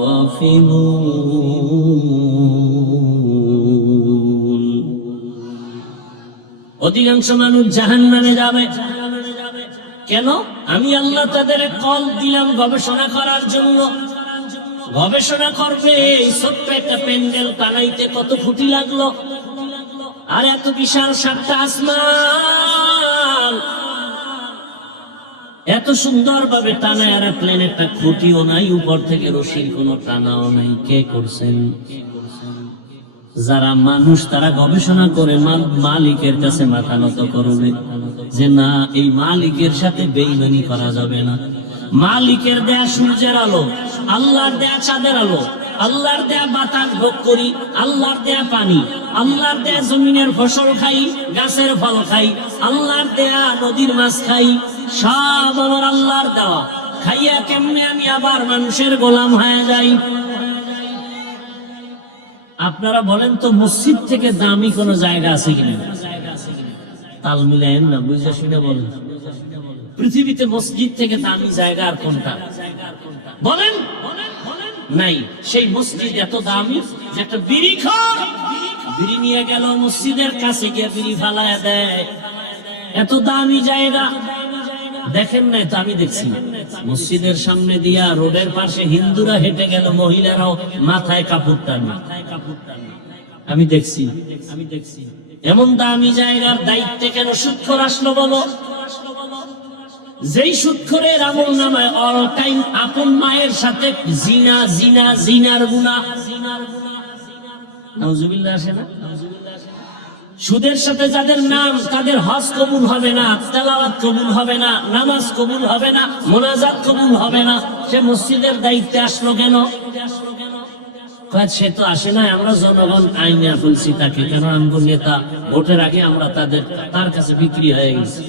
গাফিলুন। অধিকাংশ মানুষ জাহান্নামে যাবে। কেন? আমি আল্লাহ তাদের কল দিলাম গবেষণা করার জন্য। গবেষণা করবে, ছোট্ট একটা প্যান্ডেল বানাইতে কত কোটি লাগলো, আর এত বিশাল 7টা আসমান এত সুন্দর ভাবে টানা, আর প্লেন একটা খুঁটিও নাই, উপর থেকে রশির কোনো টানাও নাই। কে করছেন? যারা মানুষ তারা গবেষণা করে মালিকের কাছে মাথা নত করবে যে না, এই মালিকের সাথে বেঈমানি করা যাবে না। মালিকের দেয়া সূর্যের আলো, আল্লাহর দেয়া চাঁদের আলো, আল্লাহর দেয়া বাতাস ভোগ করি, আল্লাহর দেয়া পানি, আল্লাহর দেয়া জমিনের ফসল খাই, গাছের ফল খাই, আল্লাহর দেয়া নদীর মাছ খাই, সব আমার আল্লাহর দেওয়া। খাইয়া কেমনে আমি আবার মানুষের গোলাম হয়ে যাই? আপনারা বলেন তো, মসজিদ থেকে দামি কোন জায়গা আছে কিনা? তাল মিলায়েন না, বুঝে শুনে বলেন। পৃথিবীতে মসজিদ থেকে দামি জায়গা আর কোনটা বলেন? নাই। সেই মসজিদ এত দামি যে একটা বিড়িখোর বিড়ি নিয়ে গেল মসজিদের কাছে গিয়ে বিড়ি ফালায়া দেয়। এত দামি জায়গা দেখেন নাই তো? আমি দেখছি মসজিদের সামনে দিয়া রোডের পাশে হিন্দুরা হেঁটে গেল, মহিলারাও মাথায় কাপড় টানে। আমি দেখছি। এমন দামি জায়গার দায়িত্বে কেন সুদখোর আসলো বলো? যেই সুদখোরের আমল নামায় অল টাইম আপন মায়ের সাথে জিনা জিনা জিনার গুনাহ, নাউজুবিল্লাহ আসে না? সুদের সাথে যাদের নাম, তাদের হজ কবুল হবে না, তেলাওয়াত কবুল হবে না, নামাজ কবুল হবে না, মোনাজাত কবুল হবে না। সে মসজিদের দায়িত্বে আসলো কেন? সে তো আসে না, আমরা জনগণ আইনে ফেলছি তাকে। কেন? আমগো নেতা ভোটের আগে আমরা তার কাছে বিক্রি হয়ে গেছি।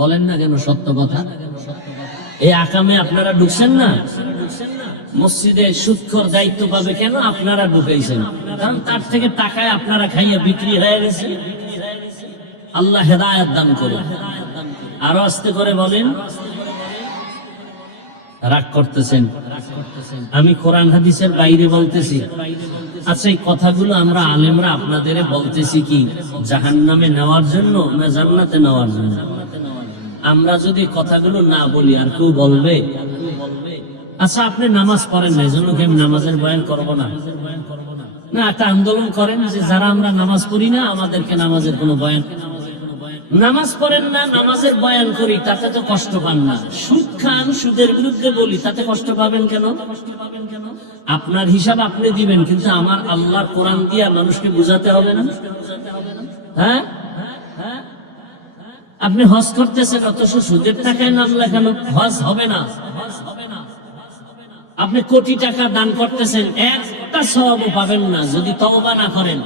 বলেন না কেন? সত্য কথা। এই আকামে আপনারা ঢুকছেন না। মসজিদে সুদখোর দায়িত্ব পাবে কেন? আপনারা ঢুকাইছেন, কারণ তার থেকে টাকায় আপনারা খাইয়া বিক্রি হয়ে গেছে। আল্লাহ হেদায়েত দান করুন। আরো আস্তে করে বলেন। রাগ করতেছেন? আমি কোরআন হাদিসের বাইরে বলতেছি। আচ্ছা, এই কথাগুলো আমরা আলেমরা আপনাদের বলতেছি কি জাহান্নামে নেওয়ার জন্য না জান্নাতে নেওয়ার জন্য? আমরা যদি কথাগুলো না বলি আর কেউ বলবে? আচ্ছা, আপনি নামাজ পড়েন না, এজন্য কি আমি নামাজের বয়ান করব না? না, একটা আন্দোলন করেন যে যারা আমরা নামাজ পড়ি না আমাদেরকে নামাজের কোনো বয়ান। নামাজ পড়েন না, নামাজের বয়ান করি, তাতে তো কষ্ট পান না। সুদ খান, সুদের বিরুদ্ধে বলি, তাতে কষ্ট পাবেন কেন? আপনার হিসাব আপনি দিবেন, কিন্তু আমার আল্লাহর কোরআন দিয়া মানুষকে বুঝাতে হবে না? হ্যাঁ, আপনি হজ করতেছেন, অথচ সুদের টাকায় নাম লেখানো, হজ হবে না। আপনি কোটি টাকা দান করতেছেন, একটা সওয়াবও পাবেন না যদি তওবা না করেন।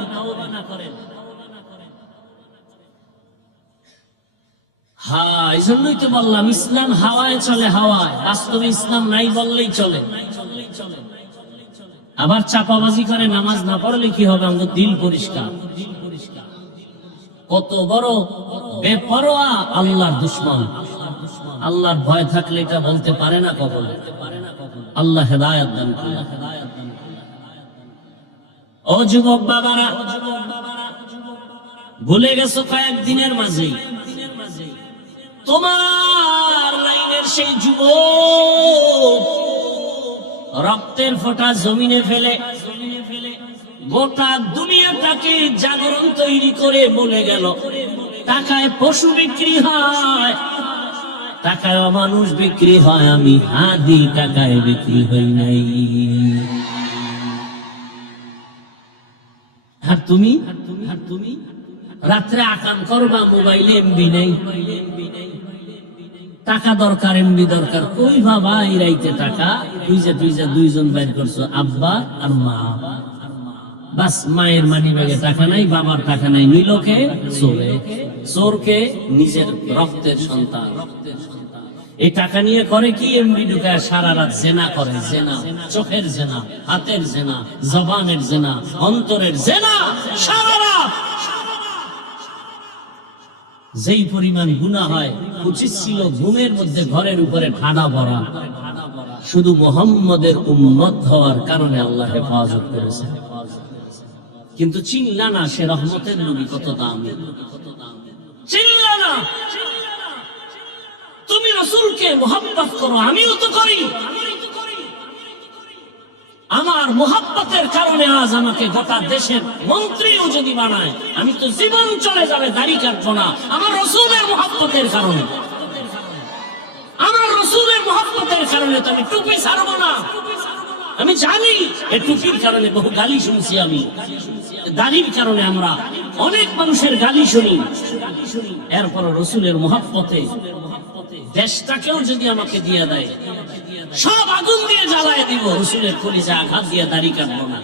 হ্যাঁ, এই জন্যই তো বললাম ইসলাম হাওয়ায় চলে, হাওয়ায়। বাস্তবে ইসলাম নাই বললেই চলে। আবার চাপাবাজি করে নামাজ না পড়লে কি হবে? আমাদের দিল পরিষ্কার। কত বড় বেপরোয়া আল্লাহর দুশমন। আল্লাহর ভয় থাকলে এটা বলতে পারে না কখনো। আল্লাহ হেদায়েত দান করুন। ও যুবক বাবারা, ভুলে গেছো কয়েকদিনের মাঝেই তোমার লাইনের সেই যুবক রক্তের ফোঁটা জমিনে ফেলে গোটা দুনিয়াটাকে জাগরণ তৈরি করে বলে গেল, টাকায় পশু বিক্রি হয়, টাকায় মানুষ বিক্রি হয়, আমি হাদি টাকায় বিক্রি হই নাই। আর তুমি রাত্রে আকাম করবা, মোবাইলে এমবি নেই, টাকা দরকার, এমবি দরকার, কই বাবা এই রাইতে টাকা? তুই দুইজন বাইর করছো, আব্বা আর মা। বাস, মায়ের মানি ব্যাগে টাকা নাই, বাবার টাকা নাই, নিলকে চোরে, চোরকে নিজের রক্তের সন্তান। এই টাকা নিয়ে করে কি? এমবি ঢুকায় সারা রাত জেনা করে। জেনা, চোখের জেনা, হাতের জেনা, জবানের জেনা, অন্তরের জেনা, সারা রাত। যেই পরিমাণ গুনাহ হয়, উচিত ছিল ঘুমের মধ্যে ঘরের উপরে ঠাডা ভরা। শুধু মুহাম্মদের উম্মত হওয়ার কারণে আল্লাহ হেফাজত করেছে। কিন্তু চিনলা না সে রহমতের নবী কত দামি। চিনলা না। তুমি রাসূলকে মুহাব্বত করো, আমিও তো করি। আমার মুহাব্বতের কারণে আজ আমাকে গোটা দেশের মন্ত্রীও যদি বানায়, আমি তো জীবন চলে যাবে, দাড়ি কাটবো না। আমার রাসূলের মুহাব্বতের কারণে, আমার রাসূলের মুহাব্বতের কারণে তো আমি টুপি ছাড়বো না। আমি জানি এই টুপির কারণে বহু গালি শুনছি, আমি দাড়ির কারণে আমরা অনেক মানুষের গালি শুনি। এরপর রাসূলের মুহাব্বতে দেশটাকেও যদি আমাকে দিয়ে দেয়, সব আগুন দিয়ে জ্বালায় দিব, রাসূলের কলিজা আঘাত দিয়ে দাড়ি কাটবো না।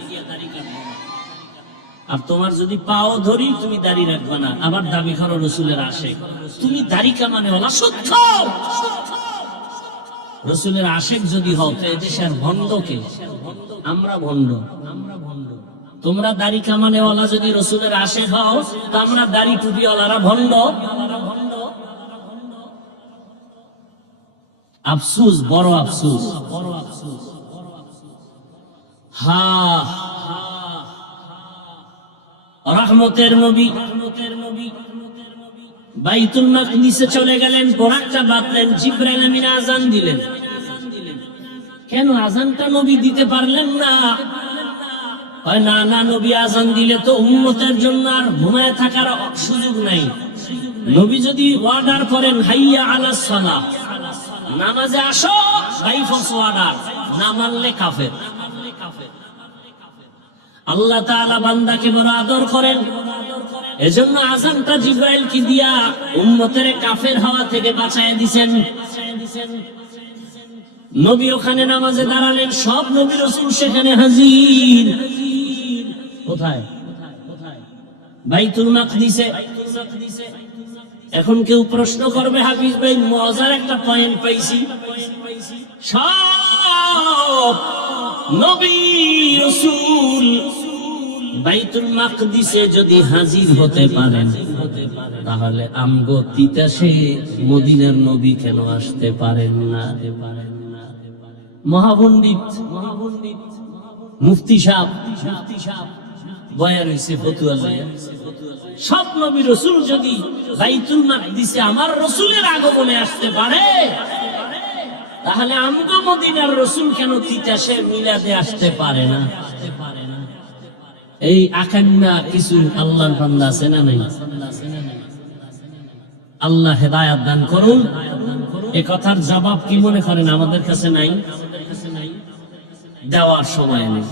আর তোমার যদি পাও ধরি, তুমি দাড়ি রাখবা না, আবার দাবি করো রাসূলের আশিক। তুমি দাড়ি কামানে ওলা সত্য। রাসূলের আশিক যদি হও তো এদেশের ভণ্ডকে, আমরা ভণ্ড। তোমরা দাড়ি কামানে ওলা যদি রাসূলের আশিক হও, তো আমরা দাড়ি টুপি ওলারা ভণ্ড। আফসোস, বড় আফসোস। রহমতের নবী বাইতুল মাকদিসে চলে গেলেন, বোরাকটা বাঁধলেন, জিবরাইল আমিন আযান দিলেন। কেন আযানটা নবী দিতে পারলেন না? না না, নবী আযান দিলে তো উম্মতের জন্য আর ঘুমায় থাকার সুযোগ নাই। নবী যদি অর্ডার করেন হাইয়া আলাস সালাহ, নামাজে আসো, বাই ফোর্স অর্ডার, না মানলে কাফের। আল্লাহ তাআলা বান্দাকে বড় আদর করেন, এজন্য আযানটা জিবরাইল কি দিয়া উম্মতের কাফের হওয়া থেকে বাঁচায় দিবেন। নবী ওখানে নামাজে দাঁড়ালেন, সব নবী রাসূল সেখানে হাজির। কোথায়? বাইতুল মাকদিসে। এখন কেউ প্রশ্ন করবে, হাফিজ ভাই মজার একটা পয়েন্ট পাইছি, সব নবী রাসূল বাইতুল মাকদিসে যদি হাজির হতে পারেন, তাহলে আমগো তিতাসে মদিনার নবী কেন আসতে পারেন না? মহাপণ্ডিত মুফতি সাহেব বয়ান হইছে, ফতুয়া লইয়া, সব নবী রাসূল যদি বাইতুল মাকদিসে আমার রাসূলের আগমনে আসতে পারে, তাহলে আমগো মদিনার রাসূল কেন তিতাসে মিলাদে আসতে পারে না? এই আকান্না কিছু আল্লাহর বান্দা আছে না নাই? আল্লাহ হেদায়েত দান করুন। এই কথার জবাব কি মনে করেন আমাদের কাছে নাই? দেওয়ার সময় নেই।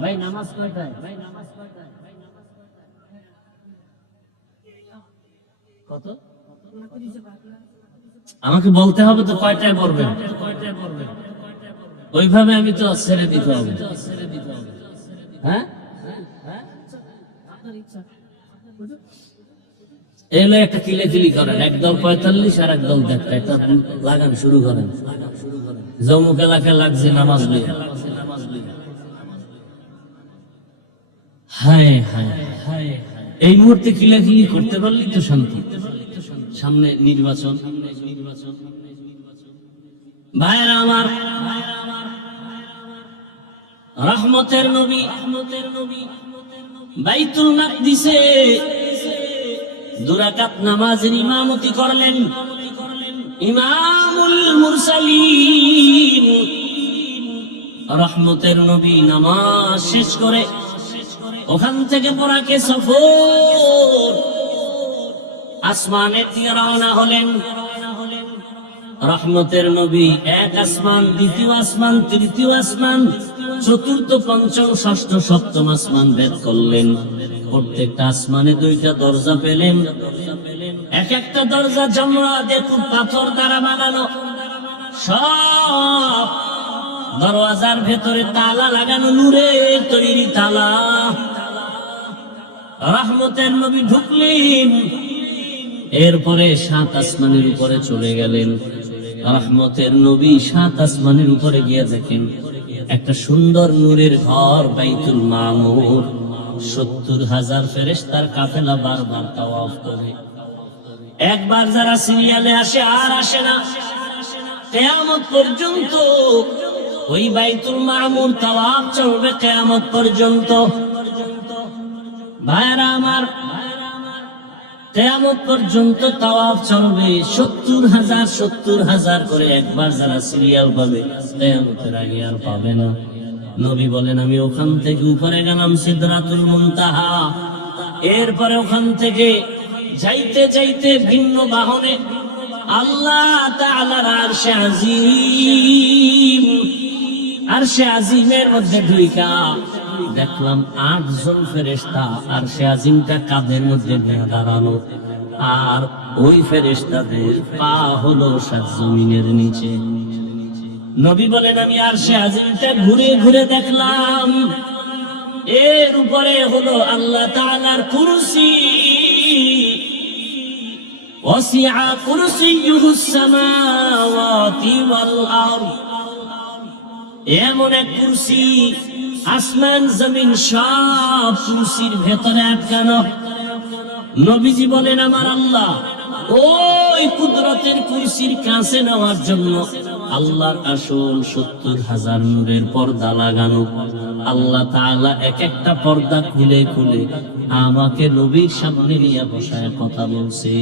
ভাই নামাজ কয়টায়? কত? আমাকে বলতে হবে তো কয়টায় পড়বেন। ওইভাবে আমি তো ছেড়ে দিতে হবে। হ্যাঁ, এগুলো একটা কিলেকিলি করেন, একদল 45 আর একদল দেখতে একটা লাগান শুরু করেন। জমুক এলাকায় লাগছে নামাজ নিয়ে। হায় হায় হায়, এই মুহূর্তে কিলাকিলি করতে পারলেই তো শান্তি। সামনে নির্বাচন। ভাইরা আমার, রহমতের নবী বাইতুল মাকদিসে দুরাকাত নামাজের ইমামতি করলেন ইমামুল মুরসালিন। রহমতের নবী নামাজ শেষ করে ওখান থেকে পরাকে সফর আসমানের দিকে রওনা হলেন। রহমতের নবী এক আসমান, দ্বিতীয় আসমান, তৃতীয় আসমান, চতুর্থ, পঞ্চম, ষষ্ঠ, সপ্তম আসমান ভেদ করলেন। প্রত্যেকটা আসমানে 2টা দরজা পেলেন। এক একটা দরজা জমরা দেখুন পাথর দ্বারা বানানো, সব দরওয়াজার ভেতরে তালা লাগানো, নূরের তৈরি তালা। রহমতের নবী ঢুকলেন, এরপরে 7 আসমানের উপরে চলে গেলেন। রহমতের নবী 7 আসমানের উপরে গিয়ে দেখেন একটা সুন্দর নূরের ঘর বাইতুল মামুর। 70,000 ফেরেশতার কাফেলা বারবার তাওয়াফ করে। একবার যারা সিরিয়ালে আসে আর আসে না, কিয়ামত পর্যন্ত ওই বাইতুল মামুর তাওয়াফ চলবে কিয়ামত পর্যন্ত। ভাইরা আমার, কিয়ামত পর্যন্ত তাওয়াফ চলবে। 70,000 করে একবার যারা সিরিয়াল পাবে, কিয়ামতের আগে আর পাবে না। নবী বলেন আমি ওখান থেকে উপরে গেলাম সিদরাতুল মুনতাহা। এরপরে ওখান থেকে যাইতে যাইতে ভিন্ন বাহনে আল্লাহ তাআলার আরশে আজিম, আরশে আজিমের মধ্যে ঢুইকা দেখলাম 8 জন ফেরেশতা আরশে আজিমটা কাঁধের মধ্যে নিয়ে দাঁড়ানো, আর ওই ফেরেশতাদের পা হলো 7 জমিনের নিচে। নবী বলেন আমি আরশে আজিমটা ঘুরে ঘুরে দেখলাম, এর উপরে হলো আল্লাহ তাআলার কুরসি। ওয়াসিআ কুরসিয়ুহুস সামাওয়াতি ওয়াল আরদ, এমন এক কুরসি আসমান জমিন সব কুরসির ভেতরে আটকানো। নবীজি বলেন আমার আল্লাহ ওই কুদরতের কুরসির কাছে নেওয়ার জন্য আল্লাহর আসল 70,000 নূরের পর্দা লাগানো। আল্লাহ তাআলা এক একটা পর্দা খুলে খুলে আমাকে নবীর সামনে নিয়ে বসায় কথা বলছে।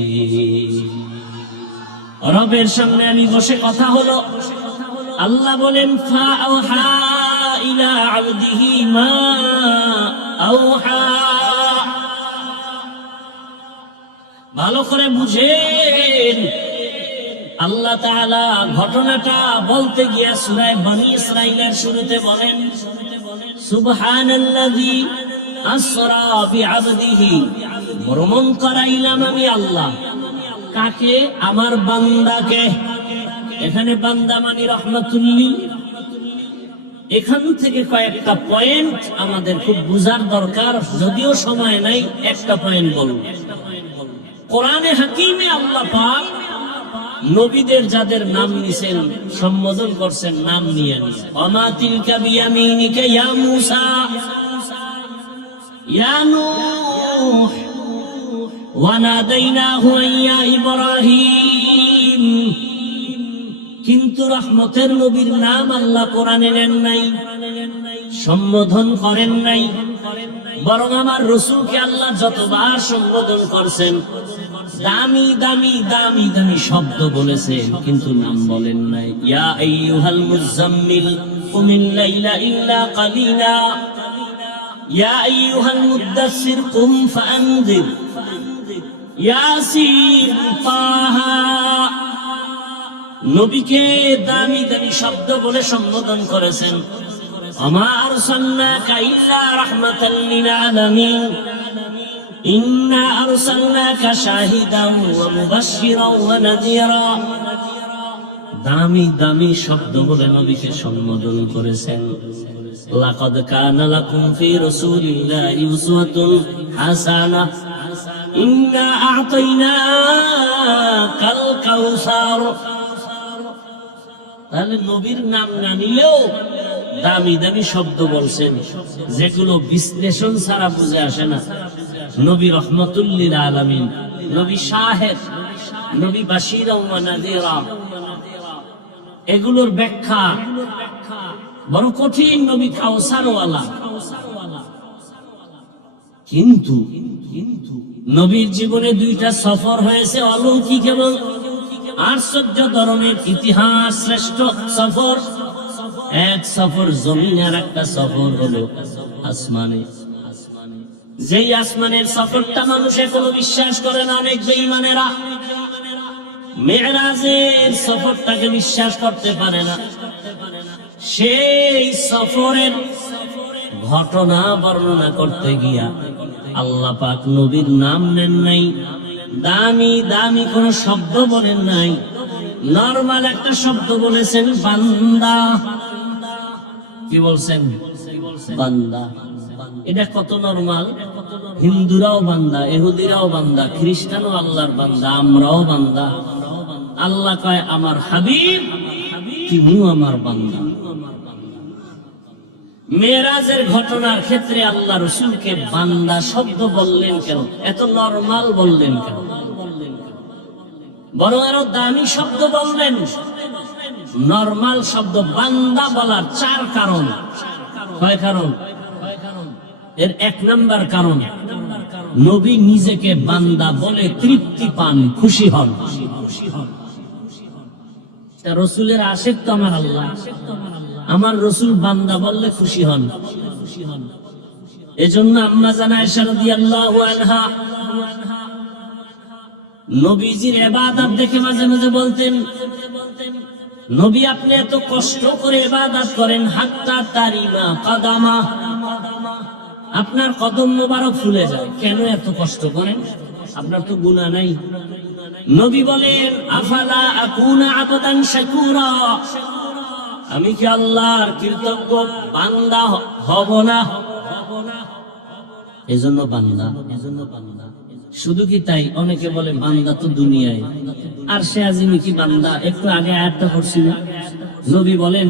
রবের সামনে আমি বসে কথা হলো। আল্লাহ বলেন ফাআওহা ইলা আবদিহি মা আওহা। ভালো করে বুঝেন, আল্লাহ তাআলা ঘটনাটা বলতে গিয়ে সূরা বনী ইসরাঈলের শুরুতে বলেন সুবহানাল্লাযী আসরা বিআবদিহি, ভ্রমণ করাইলাম আমি আল্লাহ। কাকে? আমার বান্দাকে। এখানে বান্দা মানে রহমাতুল্লিল। এখান থেকে কয়েকটা পয়েন্ট আমাদের খুব বুঝার দরকার, যদিও সময় নাই, একটা পয়েন্ট বলব। কোরআনে হাকিমে আল্লাহ পাক নবীদের যাদের নাম নিছেন, সম্বোধন করছেন নাম নিয়ে নিয়ে। ওমা তিলকা বিয়ামিনিকা ইয়া মূসা ইয়া নূহ ওয়া নাদাইনাহু ইয়া ইব্রাহিম। কিন্তু রহমতের নবীর নাম আল্লাহ কোরআনে নেন নাই, সম্বোধন করেন নাই, বরং আমার রাসূলকে আল্লাহ যতবার সম্বোধন করছেন দামি দামি দামি দামি শব্দ বলেছেন, কিন্তু নাম বলেন নাই। ইয়া আইয়ুহাল মুযাম্মিল কুমিল লাইলা ইল্লা কালিলা ইয়া আইয়ুহাল মুদ্দাসসির কুম ফাআনযির ইয়াসিন তাহা। নবীকে দামি দামি শব্দ বলে সম্বোধন করেছেন। ওমা আরসালনাকা ইল্লা রাহমাতাল লিল আলামিন ইন্না আরসালনাকা শাহিদান ওয়া মুবাশশিরান ওয়া নাযীরা। দামি দামি শব্দ বলে নবীকে সম্বোধন করেছেন। লাকাদ কানা লাকুম ফি রাসূলিল্লাহি উসওয়াতুন হাসানাহ। ইন্না আ'তাইনাকাল কাউসার। তাহলে নবীর নাম না নিলেও দামি দামি শব্দ বলছেন, যেগুলো বিশ্লেষণ ছাড়া বুঝে আসে না। নবী রহমাতুল লিল আলামিন, নবী শাহেদ, নবী বাশীরা ওয়া নাযীরা, এগুলোর ব্যাখ্যা বড় কঠিন। নবী কাউসারওয়ালা। কিন্তু নবীর জীবনে দুইটা সফর হয়েছে অলৌকিক এবং আশ্চর্য ধরনের ইতিহাস শ্রেষ্ঠ সফর। এক সফর জমিনের, একটা সফর হলো আসমানে। যেই আসমানের সফরটা মানুষ এখনো বিশ্বাস করে না, অনেক বেঈমানেরা মেরাজের সফরটাকে বিশ্বাস করতে পারে না। সেই সফরের ঘটনা বর্ণনা করতে গিয়া আল্লাহ পাক নবীর নাম নেন নাই, দামি দামি কোন শব্দ বলেন নাই, নরমাল একটা শব্দ বলেছেন, বান্দা। কি বলছেন? বান্দা। এটা কত নরমাল। হিন্দুরাও বান্দা, ইহুদিরাও বান্দা, খ্রিস্টানও আল্লাহর বান্দা, আমরাও বান্দা। আল্লাহ কয় আমার হাবিব তিনিও আমার বান্দা। মেরাজের ঘটনার ক্ষেত্রে আল্লাহ রাসূলকে বান্দা শব্দ বললেন কেন? এত নরমাল বললেন কেন? বরং আরো দামি শব্দ বললেন। নরমাল শব্দ বান্দা বলার চার কারণ। কয় কারণ? এর এক নাম্বার কারণ, নবী নিজেকে বান্দা বলে তৃপ্তি পান, খুশি হন। রসুলের আশিক তো আমার আল্লাহ, আমার রসুল বান্দা বললে খুশি হন। এজন্য আম্মা জানা আয়েশা রাদিয়াল্লাহু আনহা নবীজির ইবাদত দেখে মাঝে মাঝে বলতেন, নবী আপনি এত কষ্ট করে ইবাদত করেন, হাত্তা তারিমা কদামা, আপনার কদম মোবারক ফুলে যায়, কেন এত কষ্ট করেন? আপনার তো গুনাহ নাই। নবী বলেন, আফালা আকুনা আবদান শাকুরা, আমি কি আল্লাহর কৃতজ্ঞ বান্দা হব না? এজন্য বান্দা। শুধু কি তাই? অনেকে বলে বান্দা তো দুনিয়ায়, আর সে আজিমি কি বান্দা? একটু আগে আয়াতটা পড়ছিল, নবী বলেন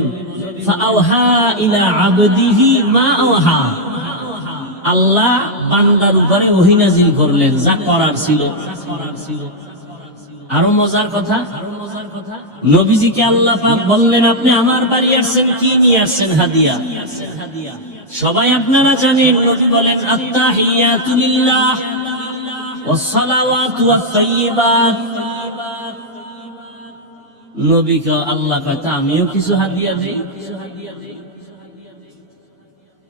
ফাআওহা ইলা আবদিহি মা আওহা, আল্লাহ বান্দার উপরে ওহী নাযিল করলেন যা করার ছিল। আরো মজার কথা, নবীজিকে আল্লাহ পাক বললেন, আপনি আমার বাড়ি আসছেন, কি নিয়ে আসছেন? হাদিয়া। সবাই আপনারা জানেন, নবী বলেন আত্তাহিয়াতু লিল্লাহ ওয়াস সালাওয়াতু ওয়াত তাইয়্যিবাত। নবীকে আল্লাহ কয়, আমিও কিছু হাদিয়া দেই।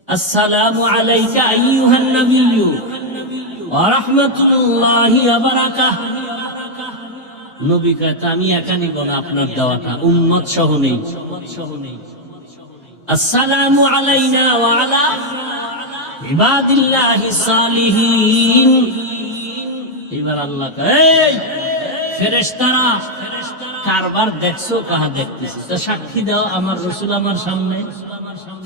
আসসালামু আলাইকা আইয়ুহান নাবিয়্যু ওয়া রাহমাতুল্লাহি ওয়া বারাকাতুহু। নবী কয়, আমি একা নিব না, আপনার দেওয়াটা উম্মত সহ নেই। আসসালামু আলাইনা ওয়া আলা ইবাদিল্লাহিস সালিহিন। এবার আল্লাহ কয়, ফেরেশতারা কারবার দেখছো, কাহা দেখতেছো? তো সাক্ষী দাও, আমার রাসূল আমার সামনে।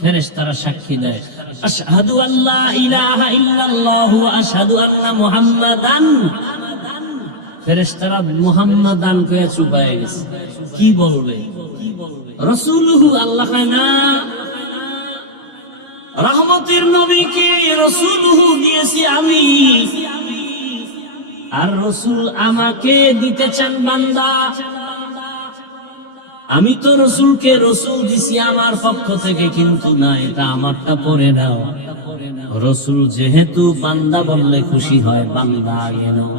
ফেরেশতারা সাক্ষী দেয়, আশহাদু আল্লা ইলাহা ইল্লাল্লাহ ওয়া আশহাদু আন্না মুহাম্মাদান। ফেরেশতারা মুহাম্মাদান কয়ে চুপায় গেছে। কি বলবে? রাসূলুহু। আল্লাহ কয় না, রহমতের নবীকে রাসূলুহু দিয়েছি আমি, আর রাসূল আমাকে দিতে চান বান্দা। আমি তো রাসূলকে রাসূল দিছি আমার পক্ষ থেকে, কিন্তু না, এটা আমারটা পরে নাও। রাসূল যেহেতু বান্দা বললে খুশি হয়, বান্দা আগে নাও।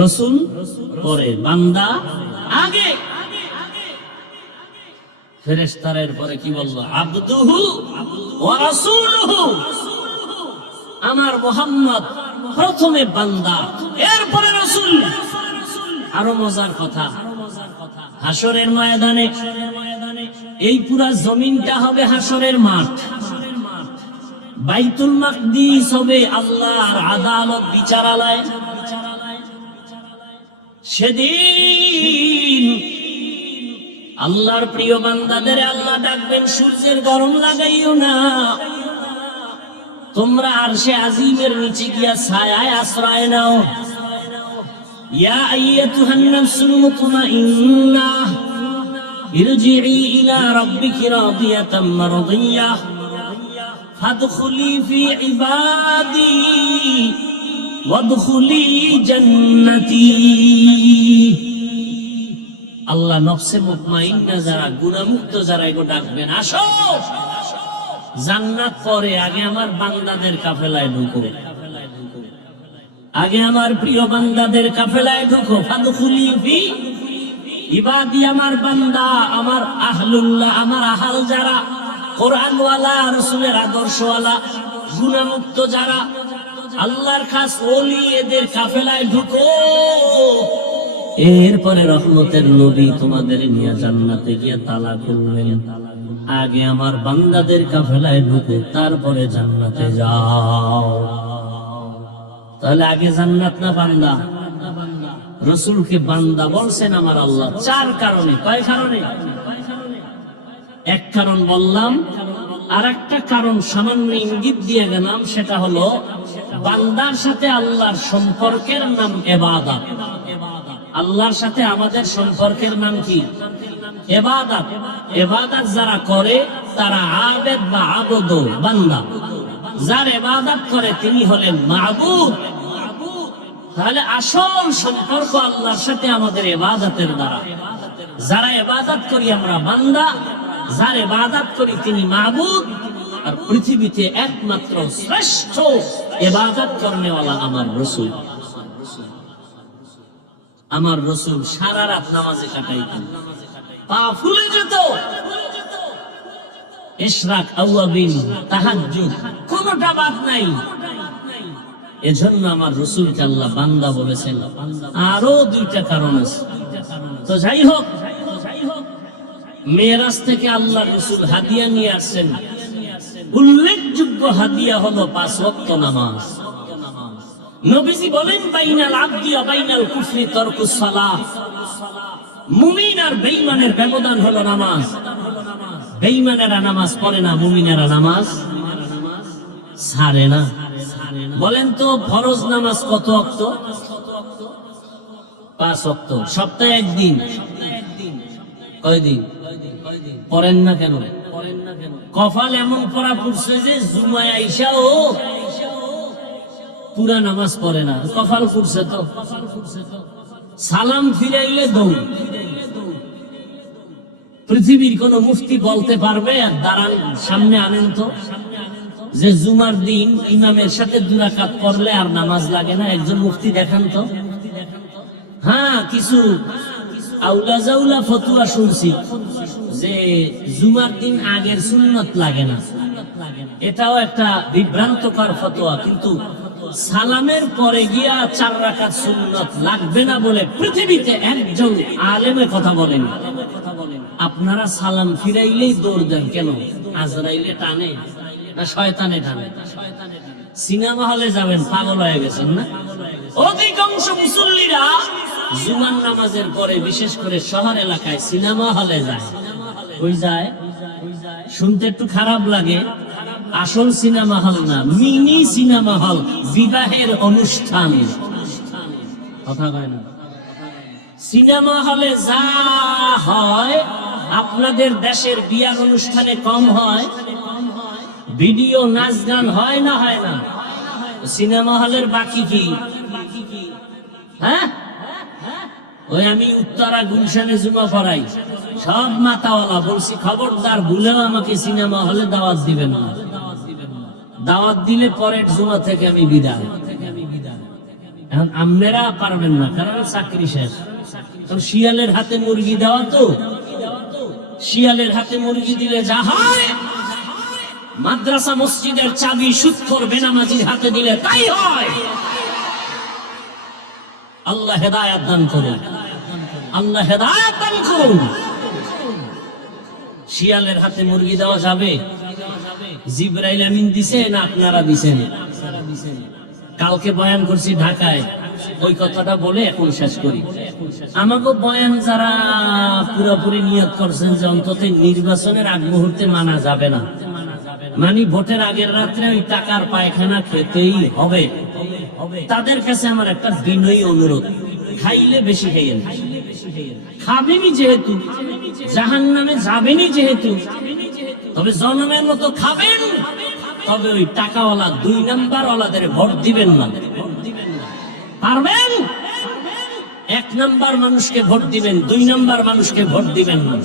রাসূল পরে, বান্দা আগে। ফেরেশতাদের পরে কি বলল? আবদুহু ওয়া রাসূলুহু। আমার মুহাম্মদ প্রথমে বান্দা, এরপরে রাসূল। আরো মজার কথা, হাসরের ময়দানে এই পুরা জমিনটা হবে হাসরের মাঠ। বাইতুল মাকদিস হবে আল্লাহর আদালত, বিচারালয়। সেদিন আল্লাহর প্রিয় বান্দাদের আল্লাহ ডাকবেন, সূর্যের গরম লাগাইও না, তোমরা আরশে আজিমের নিচে গিয়া ছায়ায় আশ্রয় নাও। ইয়া আইয়াতুহান নাফসুল মুতমাইন্নাহ ইরজিই ইলা রাব্বিকি রাদিয়াতাম মারদিয়াহ ফাদখুলি ফি ইবাদি ওয়াদখুলি জান্নাতি। আল্লাহ নফসে মুতমাইন্না যারা, গুনাহমুক্ত যারা, এগো ডাকবেন, আসো জান্নাত পরে, আগে আমার বান্দাদের কাফেলায় ঢুকো, আগে আমার প্রিয় বান্দাদের কাফেলায় ঢুকো। ফাদখুলি ফি ইবাদি, আমার বান্দা, আমার আহলুল্লাহ, আমার আহাল যারা, কোরআনওয়ালা, রাসূলের আদর্শওয়ালা, গুনাহমুক্ত যারা, আল্লাহর খাস ওলি, এদের কাফেলায় ঢুকো। এরপরে রহমতের নবী তোমাদের নিয়ে জান্নাতে গিয়ে তালা খুলবেন। আগে আমার বান্দাদের কাফেলায় ঢুকো, তারপরে জান্নাতে যাও। তাহলে আগে জান্নাত না বান্দা? রাসূলকে বান্দা বলছেন আমার আল্লাহ চার কারণে। কয় কারণে? এক কারণ বললাম, আর একটা কারণ সামান্য ইঙ্গিত দিয়ে গেলাম, সেটা হলো বান্দার সাথে আল্লাহর সম্পর্কের নাম ইবাদত। আল্লাহর সাথে আমাদের সম্পর্কের নাম কি? ইবাদত। ইবাদত যারা করে তারা আবেদ বা আবদ, বান্দা। যার ইবাদত করে তিনি হলেন মাবুদ। তাহলে আসল সম্পর্ক আল্লাহর সাথে আমাদের ইবাদতের দ্বারা। যারা ইবাদত করি আমরা বান্দা, যার ইবাদত করি তিনি মাবুদ। আর পৃথিবীতে একমাত্র শ্রেষ্ঠ ইবাদত করনেওয়ালা আমার রাসূল। আমার রাসূল সারা রাত নামাজে কাটাইতেন, পা ফুলে যেত। ইশরাক, আওয়াবিন, তাহাজ্জুদ কোনটা বাদ নাই। এজন্য আমার রাসূলকে আল্লাহ বান্দা বলেছেন। আরো দুইটা কারণ আছে। তো যাই হোক, মেরাজ থেকে আল্লাহ রাসূল হাদিয়া নিয়ে আসছেন। উল্লেখযোগ্য হাদিয়া হলো 5 ওয়াক্ত নামাজ। নবীজি বলেন, বাইনাল আবদি ওয়া বাইনাল কুফরি তারকুস সালাহ। মুমিন আর বেঈমানের ব্যবধান হলো নামাজ। বেঈমানেরা নামাজ পড়ে না, মুমিনেরা নামাজ ছাড়ে না। বলেন তো ফরজ নামাজ কত ওয়াক্ত? 5 ওয়াক্ত। সপ্তাহে একদিন। কয়দিন পড়েন না কেন? কপাল এমন করা পড়ছে যে জুমায় আইসাও পুরা নামাজ পড়ে না, কপাল ফুরছে তো। সালাম ফিরাইলে দৌড়। পৃথিবীর কোন মুফতি বলতে পারবে? আর দাঁড়ান, সামনে আনেন তো, যে জুমার দিন ইমামের সাথে 2 রাকাত পড়লে আর নামাজ লাগে না? একজন মুফতি দেখান তো। হ্যাঁ, কিছু আউলা জাউলা ফতোয়া শুনছি যে জুমার দিন আগের সুন্নত লাগে না। এটাও একটা বিভ্রান্তকর ফতোয়া। কিন্তু সালামের পরে গিয়া 4 রাকাত সুন্নত লাগবে না বলে পৃথিবীতে একজন আলেমের কথা বলেন। আপনারা সালাম ফিরাইলেই দৌড় দেন কেন? আজরাইলে টানে না শয়তানে টানে? সিনেমা হলে যাবেন, পাগল হয়ে গেছেন না? অধিকাংশ মুসল্লিরা জুমার নামাজের পরে, বিশেষ করে শহর এলাকায়, সিনেমা হলে যায়। ওই যায়, শুনতে একটু খারাপ লাগে, আসল সিনেমা হল না, মিনি সিনেমা হল, বিবাহের অনুষ্ঠান। কথা কয় না? সিনেমা হলে যা হয় আপনাদের দেশের বিয়ার অনুষ্ঠানে কম হয়। ভিডিও, নাচ গান হয় না? হয় না? সিনেমা হলের বাকি কি? হ্যাঁ, ওই আমি উত্তরা গুলশানে জুমা পড়াই, সব মাতাওয়ালা বলছি, খবরদার ভুলেও আমাকে সিনেমা হলে দাওয়াত দিবেন না। দাওয়াত দিলে পরের জুমা থেকে আমি বিদায়। এখন আপনারা পারবেন না, কারণ চাকরি শেষ। শিয়ালের হাতে মুরগি দেওয়া তো, শিয়ালের হাতে মুরগি দিলে যা হয়, মাদ্রাসা মসজিদের চাবি সুৎখোর বেনামাজির হাতে দিলে তাই হয়। আল্লাহ হেদায়েত দান করুন, আল্লাহ হেদায়েত দান করুন। শিয়ালের হাতে মুরগি দেওয়া যাবে? জিবরাইল আমিন দিছে না আপনারা দিছেন? কালকে বয়ান করছি ঢাকায়, ওই কথাটা বলে এখন শেষ করি। আমাকে বয়ান যারা পুরোপুরি নিয়ত করছেন যে অন্তত নির্বাচনের আগ মুহূর্তে মানা যাবে না, মানে ভোটের আগের রাত্রে ওই টাকার পায়খানা খেতেই হবে। তাদের কাছে আমার একটা বিনয়ী অনুরোধ, খাইলে বেশি খাইয়েন। খাবেনি যেহেতু, জাহান্নামে যাবেনি যেহেতু, তবে জনমের মতো খাবেন। তবে ওই টাকাওয়ালা 2 নাম্বার ওয়ালাদের ভোট দিবেন না। পারবেন? 1 নাম্বার মানুষকে ভোট দিবেন, 2 নাম্বার মানুষকে ভোট দিবেন না।